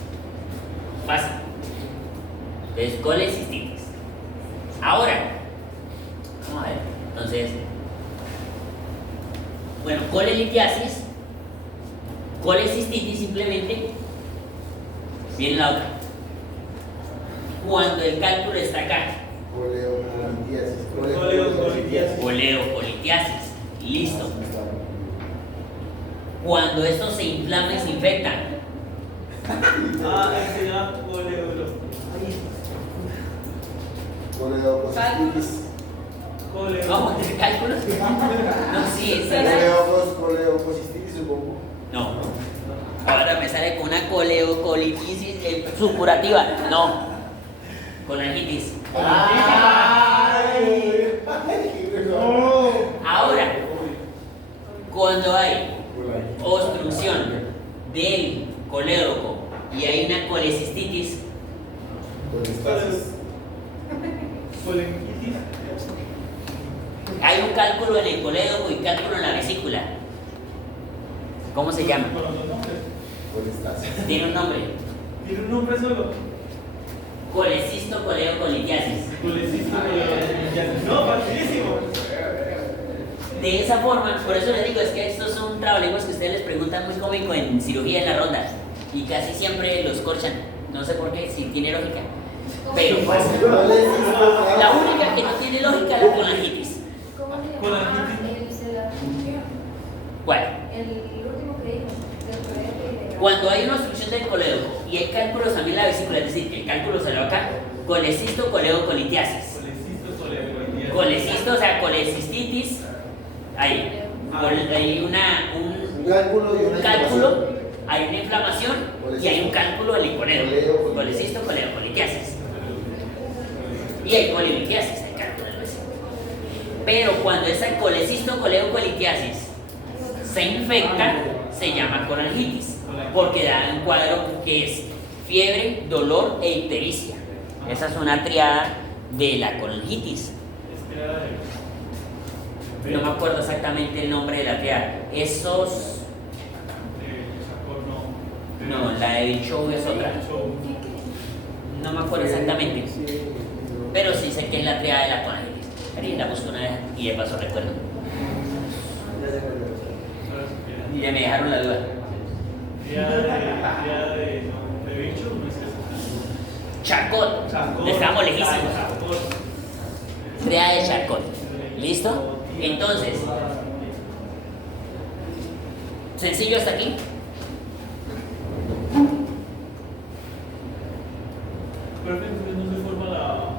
Fácil. Entonces, colecistitis. Ahora, vamos a ver. Entonces, bueno, colelitiasis, colecistitis simplemente viene la otra. Cuando el cálculo está acá. Coleocolitiasis. Listo. Cuando esto se inflama y se infecta. Se llama ¿Cómo? ¿Tiene cálculos? No, sí, es Coleocistitis, supongo. No. Ahora me sale con una coleocolitis supurativa. No. Colangitis. Ahora, cuando hay obstrucción del colédoco y hay una colecistitis, hay un cálculo en el colédoco y cálculo en la vesícula. ¿Cómo se llama? Tiene un nombre. ¿Tiene un nombre solo? Colecisto coleocolitiasis. No, facilísimo. De esa forma, por eso les digo, es que estos son trabalenguas que ustedes les preguntan muy cómico en cirugía en la ronda y casi siempre los corchan. No sé por qué, si tiene lógica. Pero pasa. La única que no tiene lógica es la colangitis. ¿Cómo se llama? ¿Cuál? El último que dijo. Cuando hay una obstrucción del colédoco y hay cálculos también en la vesícula, es decir, que el cálculo se lo acá, colecisto coleocolitiasis. Colecisto, o sea, colecistitis, hay un cálculo, hay una inflamación y hay un cálculo en el colédoco. Colecisto coleocolitiasis. Y hay colelitiasis, el cálculo del vesículo. Pero cuando esa colecisto coleocolitiasis se infecta, se llama colangitis, porque da un cuadro que es fiebre, dolor e ictericia. Esa es una triada de la colangitis. No me acuerdo exactamente el nombre de la triada. Esos... No, la de Bichou es otra. No me acuerdo exactamente. Pero sí sé que es la triada de la colangitis. Ahí la busco una vez y de paso recuerdo. Ya me dejaron la duda. Día de bicho, no es eso. Charcot. Charcot. Estamos lejísimos. Charcot. Tríada de Charcot. ¿Listo? Entonces, sencillo hasta aquí. Pero entonces no se forma la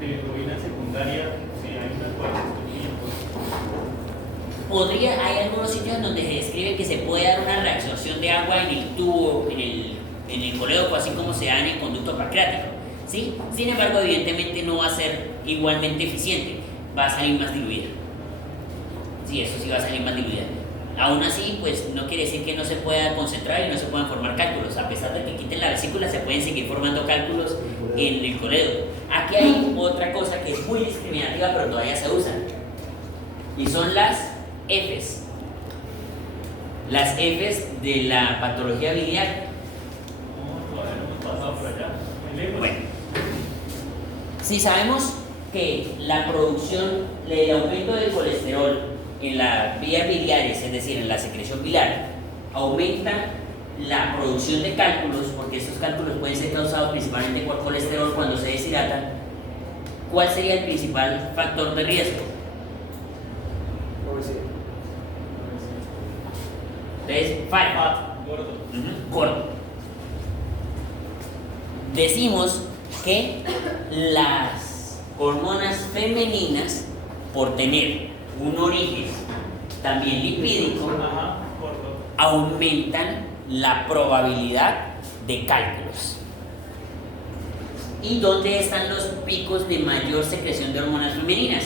bilirrubina secundaria si hay una colesterol. Hay algunos sitios donde se describe que se puede dar una reabsorción de agua en el tubo, en el colédoco, así como se da en el conducto pancreático, ¿sí? Sin embargo, evidentemente no va a ser igualmente eficiente, va a salir más diluida. Sí, eso sí va a salir más diluida. Aún así, pues no quiere decir que no se pueda concentrar y no se puedan formar cálculos. A pesar de que quiten la vesícula, se pueden seguir formando cálculos en el colédoco. Aquí hay otra cosa que es muy discriminativa, pero todavía se usa, y son las Fs. Las Fs de la patología biliar. No, todavía no hemos pasado por allá. Bueno, si sabemos que la producción, el aumento del colesterol en las vías biliares, es decir, en la secreción biliar, aumenta la producción de cálculos, porque estos cálculos pueden ser causados principalmente por colesterol cuando se deshidratan. ¿Cuál sería el principal factor de riesgo? Entonces, fat, Gordo. gordo. Decimos que las hormonas femeninas, por tener un origen también lipídico, Ajá, gordo. aumentan la probabilidad de cálculos. ¿Y dónde están los picos de mayor secreción de hormonas femeninas?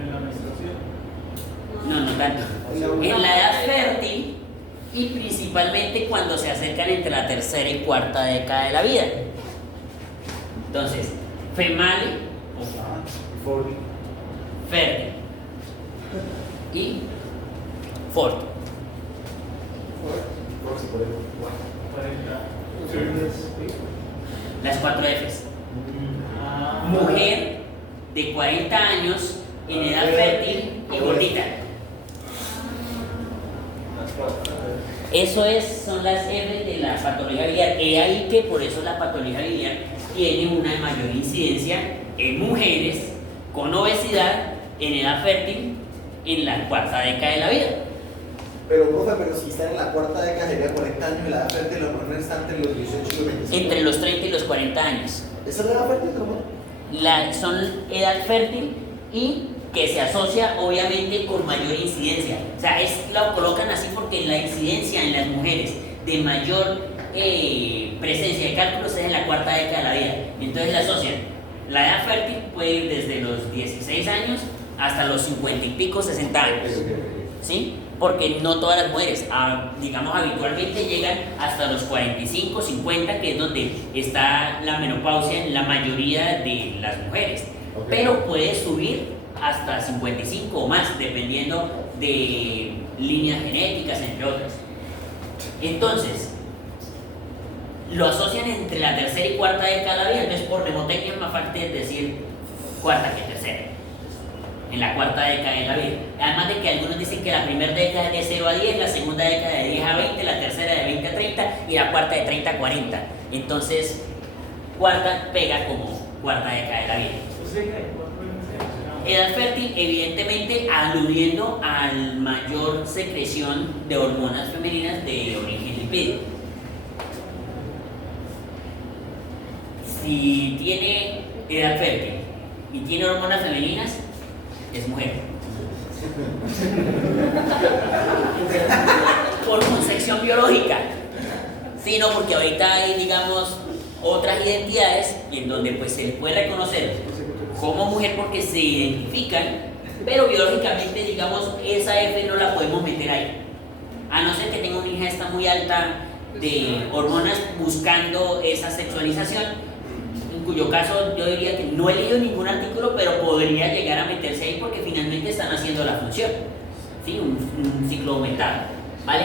En la menstruación. No, no tanto. En la edad fértil y principalmente cuando se acercan entre la tercera y cuarta década de la vida. Entonces, female, fértil y forte. Las 4 Fs. Mujer de 40 años en edad fértil y gordita. Son las F de la patología biliar. He ahí que por eso la patología biliar tiene una mayor incidencia en mujeres con obesidad en edad fértil en la cuarta década de la vida. Pero, profe, si están en la cuarta década, sería 40 años y la edad fértil la hormona está entre los 18 y los 25. Entre los 30 y los 40 años. ¿Esa es la edad fértil, hermano? Son edad fértil y que se asocia obviamente con mayor incidencia. O sea, lo colocan así porque la incidencia en las mujeres de mayor presencia de cálculos es en la cuarta década de la vida. Entonces la asocian. La edad fértil puede ir desde los 16 años hasta los 50 y pico, 60 años. ¿Sí? Porque no todas las mujeres, digamos, habitualmente llegan hasta los 45, 50, que es donde está la menopausia en la mayoría de las mujeres. Pero puede subir hasta 55 o más, dependiendo de líneas genéticas, entre otras. Entonces, lo asocian entre la tercera y cuarta década de la vida. Entonces, por mnemotecnia es más fácil decir cuarta que tercera, en la cuarta década de la vida. Además de que algunos dicen que la primera década es de 0 a 10, la segunda década de 10 a 20, la tercera de 20 a 30 y la cuarta de 30 a 40. Entonces, cuarta pega como cuarta década de la vida. Edad fértil, evidentemente aludiendo a la mayor secreción de hormonas femeninas de origen lipídico. Si tiene edad fértil y tiene hormonas femeninas, es mujer. Por concepción biológica. Sí, no, porque ahorita hay, digamos, otras identidades en donde pues se les puede reconocer como mujer porque se identifican, pero biológicamente, digamos, esa F no la podemos meter ahí. A no ser que tenga una ingesta muy alta de hormonas buscando esa sexualización, en cuyo caso yo diría que no he leído ningún artículo, pero podría llegar a meterse ahí porque finalmente están haciendo la función. ¿Sí? Un ciclo aumentado, ¿vale?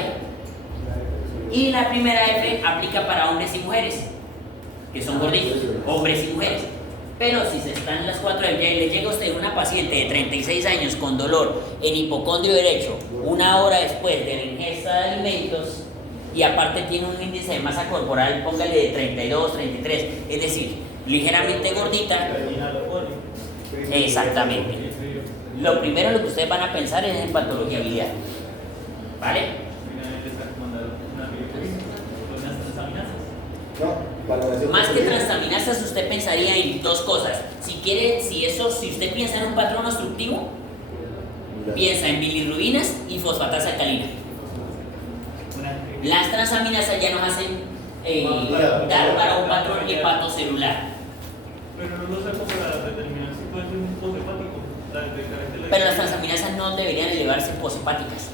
Y la primera F aplica para hombres y mujeres, que son gorditos, hombres y mujeres. Pero si se están las 4 del día y le llega a usted una paciente de 36 años con dolor en hipocondrio derecho, 1 hora después de la ingesta de alimentos, y aparte tiene un índice de masa corporal, póngale de 32, 33, es decir, ligeramente gordita. Exactamente. Lo primero en lo que ustedes van a pensar es en patología biliar, ¿vale? Más que transaminasas, usted pensaría en 2 cosas. Si usted piensa en un patrón obstructivo, piensa en bilirrubinas y fosfatasa alcalina. Las transaminasas ya nos hacen dar para un patrón hepatocelular. Pero no lo sé cómo para determinar si puede ser un poshepático. Pero las transaminasas no deberían elevarse poshepáticas.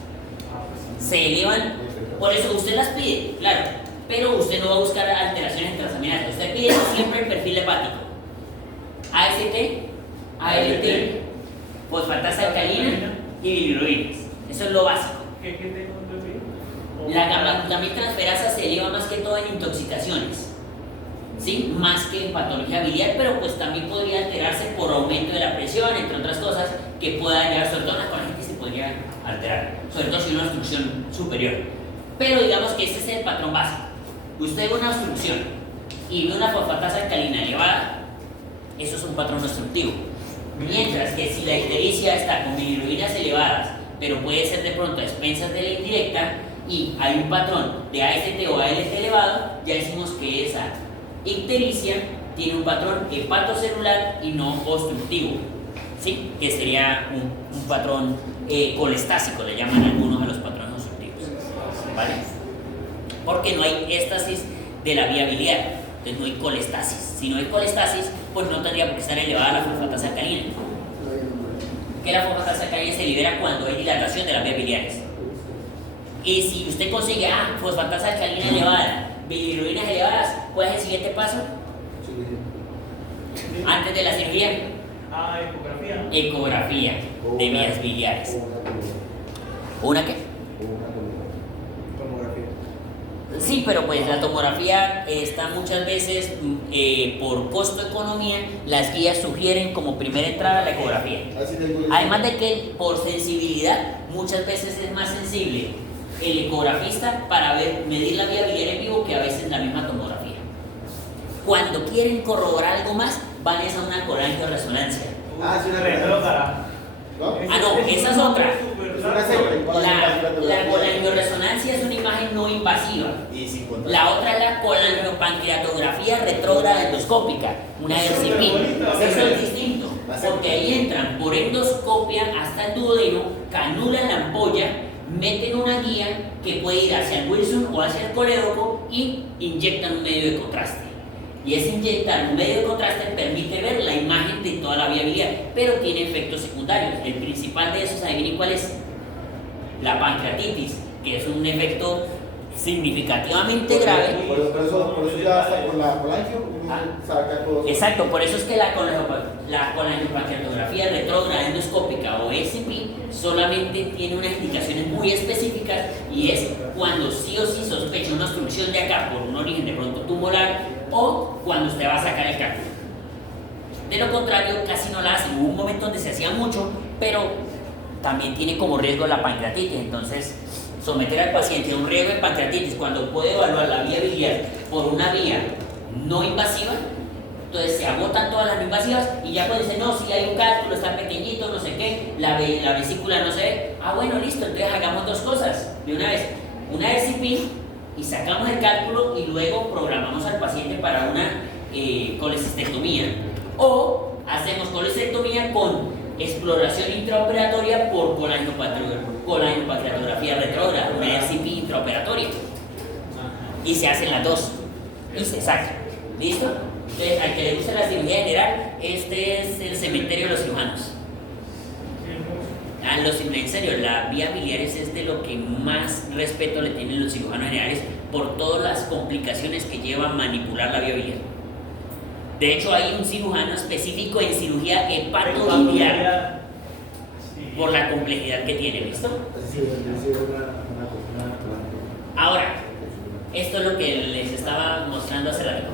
Se elevan, por eso usted las pide, claro, pero usted no va a buscar alteraciones en transaminasas. Usted pide siempre el perfil hepático. AST, ALT, fosfatasa alcalina y bilirrubinas. Eso es lo básico. ¿Qué tengo que pedir? La gamma-transferasa se eleva más que todo en intoxicaciones, ¿sí? Más que en patología biliar, pero pues también podría alterarse por aumento de la presión, entre otras cosas, que pueda llegar, sobre todo en las colitis se podría alterar, sobre todo si hay una obstrucción superior. Pero digamos que ese es el patrón básico. Usted ve una obstrucción y ve una fosfatasa alcalina elevada, eso es un patrón obstructivo. Mientras que si la ictericia está con bilirrubinas elevadas, pero puede ser de pronto a expensas de la indirecta, y hay un patrón de AST o ALT elevado, ya decimos que esa ictericia tiene un patrón hepatocelular y no obstructivo, ¿sí? Que sería un patrón colestásico, le llaman algunos a los patrones obstructivos, ¿vale? Porque no hay éstasis de la vía biliar, entonces no hay colestasis. Si no hay colestasis, pues no tendría por qué estar elevada la fosfatasa alcalina. Que la fosfatasa alcalina se libera cuando hay dilatación de las vías biliares. Y si usted consigue fosfatasa alcalina elevada, bilirrubinas elevadas, ¿cuál es el siguiente paso? Antes de la cirugía. Ecografía. Ecografía de vías biliares. ¿Una qué? Sí, pero pues la tomografía está muchas veces, por costo de economía, las guías sugieren como primera entrada la ecografía. Además de que por sensibilidad muchas veces es más sensible el ecografista para medir la vía biliar en vivo que a veces la misma tomografía. Cuando quieren corroborar algo más, van a una colangioresonancia. Sí, una retrógrada. ¿No? No, esa es otra. Es una serie. La colangioresonancia es una imagen no invasiva. La otra es la colangiopancreatografía retrógrada endoscópica, una RCP. Eso es distinto, porque ahí entran por endoscopia hasta el duodeno, canulan la ampolla, meten una guía que puede ir hacia el Wilson o hacia el colédoco y inyectan un medio de contraste. Y ese inyectar un medio de contraste permite ver la imagen de toda la vía biliar, pero tiene efectos secundarios. El principal de esos, adivinen cuál es: la pancreatitis, que es un efecto significativamente grave. Por eso ya hasta con la colangio saca todo. Exacto, por eso es que la colangiopancreatografía retrógrada endoscópica o SCP solamente tiene unas indicaciones muy específicas, y es cuando sí o sí sospecha una obstrucción de acá por un origen de pronto tumoral, o cuando usted va a sacar el cálculo. De lo contrario, casi no la hacen. Hubo un momento donde se hacía mucho, pero también tiene como riesgo la pancreatitis. Entonces, someter al paciente a un riesgo de pancreatitis cuando puede evaluar la vía biliar por una vía no invasiva, entonces se agotan todas las no invasivas y ya cuando dicen, no, si hay un cálculo, está pequeñito, no sé qué, la vesícula no se ve, bueno, listo, entonces hagamos 2 cosas de una vez: una SCP y sacamos el cálculo y luego programamos al paciente para una colecistectomía, o hacemos colecistectomía con exploración intraoperatoria por colangiopancreatografía retrógrada, una SCP intraoperatoria, y se hacen las 2 y se saca. ¿Listo? Entonces, al que le guste la cirugía general, este es el cementerio de los cirujanos. En serio, la vía biliares es de lo que más respeto le tienen los cirujanos generales por todas las complicaciones que lleva a manipular la vía biliar. De hecho, hay un cirujano específico en cirugía hepatobiliar por la complejidad que tiene. ¿Listo? Ahora, esto es lo que les estaba mostrando hace rato.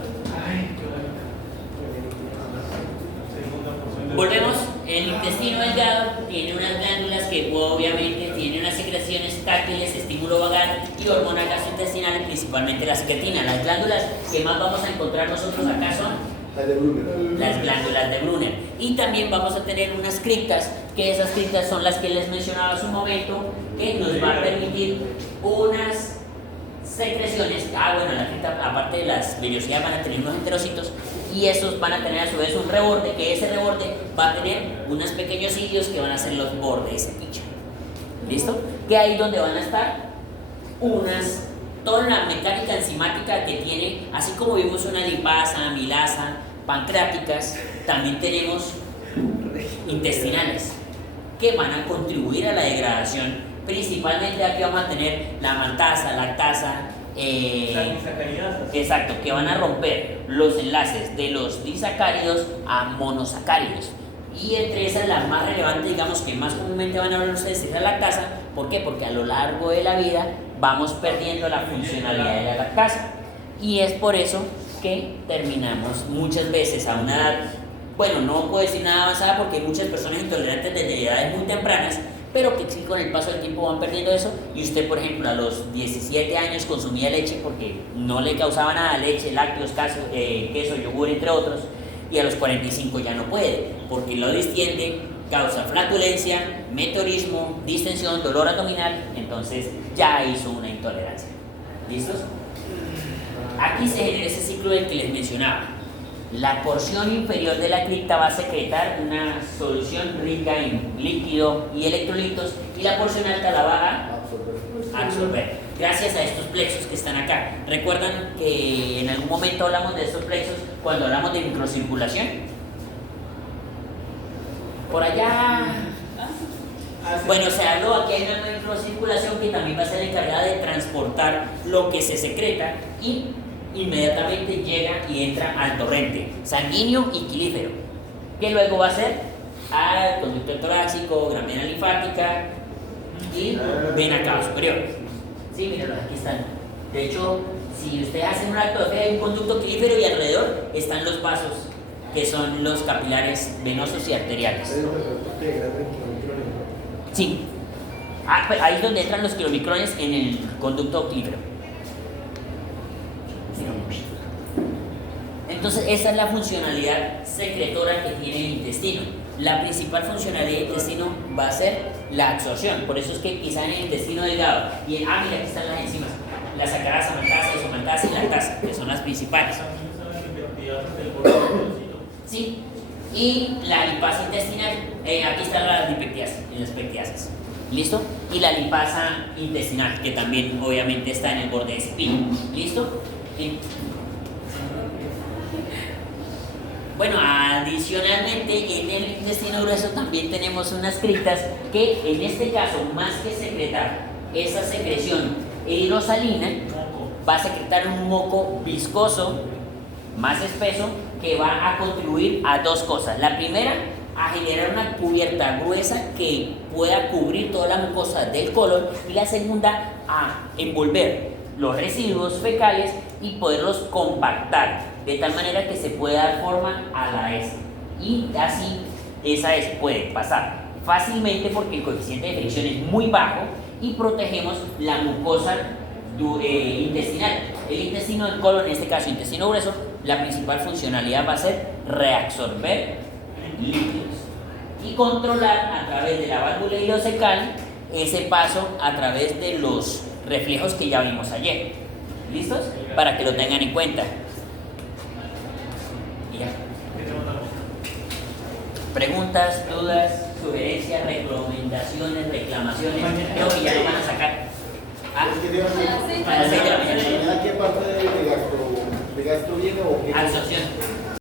Volvemos, el intestino delgado tiene unas glándulas que obviamente tienen unas secreciones táctiles, estímulo vagal y hormonas gastrointestinales, principalmente la secretina. Las glándulas que más vamos a encontrar nosotros acá son las glándulas de Brunner. Y también vamos a tener unas criptas, que esas criptas son las que les mencionaba hace un momento, que nos va a permitir unas secreciones. Bueno, la cripta, aparte de las vellosidades, van a tener unos enterocitos y esos van a tener a su vez un reborde, que ese reborde va a tener unos pequeños cilios que van a ser los bordes de ese picho. ¿Listo? Que ahí donde van a estar toda la mecánica enzimática que tiene, así como vimos una lipasa, amilasa, pancreáticas, también tenemos intestinales que van a contribuir a la degradación. Principalmente aquí vamos a tener la maltasa, lactasa, exacto, que van a romper los enlaces de los disacáridos a monosacáridos. Y entre esas, la más relevante, digamos que más comúnmente van a hablar ustedes, es la lactasa. ¿Por qué? Porque a lo largo de la vida vamos perdiendo la funcionalidad de la lactasa. Y es por eso que terminamos muchas veces a una edad, bueno, no puedo decir nada avanzada porque hay muchas personas intolerantes desde edades muy tempranas, pero que sí, con el paso del tiempo van perdiendo eso. Y usted, por ejemplo, a los 17 años consumía leche porque no le causaba nada, leche, lácteos, queso, yogur, entre otros, y a los 45 ya no puede, porque lo distiende, causa flatulencia, meteorismo, distensión, dolor abdominal, entonces ya hizo una intolerancia. ¿Listos? Aquí se genera ese ciclo del que les mencionaba. La porción inferior de la cripta va a secretar una solución rica en líquido y electrolitos, y la porción alta la va a absorber gracias a estos plexos que están acá. ¿Recuerdan que en algún momento hablamos de estos plexos cuando hablamos de microcirculación? Por allá, bueno, se habló, aquí hay una microcirculación que también va a ser encargada de transportar lo que se secreta y inmediatamente llega y entra al torrente sanguíneo y quilífero, que luego va a ser al conducto torácico, gran vena linfática y vena cava superior. Sí, mírenlos, aquí están. De hecho, si ustedes hacen un acto de fe, hay un conducto quilífero y alrededor están los vasos, que son los capilares venosos y arteriales. Sí. Ahí es donde entran los kilomicrones en el conducto quilífero. Entonces, esa es la funcionalidad secretora que tiene el intestino. La principal funcionalidad del intestino va a ser la absorción. Por eso es que quizá en el intestino delgado y mira, aquí están las enzimas, la sacarasa, maltasa, isomaltasa y lactasa, que son las principales. Sí, y la lipasa intestinal, aquí están las lipeptiasas, en las pectiasas. ¿Listo? Y la lipasa intestinal, que también obviamente está en el borde de ese pino. ¿Listo? Bueno, adicionalmente en el intestino grueso también tenemos unas criptas que en este caso, más que secretar esa secreción eritrosalina, va a secretar un moco viscoso, más espeso, que va a contribuir a dos cosas. La primera, a generar una cubierta gruesa que pueda cubrir toda la mucosa del colon, y la segunda, a envolver los residuos fecales y poderlos compactar de tal manera que se pueda dar forma a la S, y así esa S puede pasar fácilmente porque el coeficiente de fricción es muy bajo y protegemos la mucosa intestinal. El intestino del colon, en este caso intestino grueso, la principal funcionalidad va a ser reabsorber líquidos y controlar a través de la válvula ileocecal ese paso a través de los reflejos que ya vimos ayer. ¿Listos? Para que lo tengan en cuenta. Ya. Preguntas, dudas, sugerencias, recomendaciones, reclamaciones. Creo que ya lo van a sacar. A las 6 de la mañana. ¿Qué parte de gastro viene o qué? Absorción.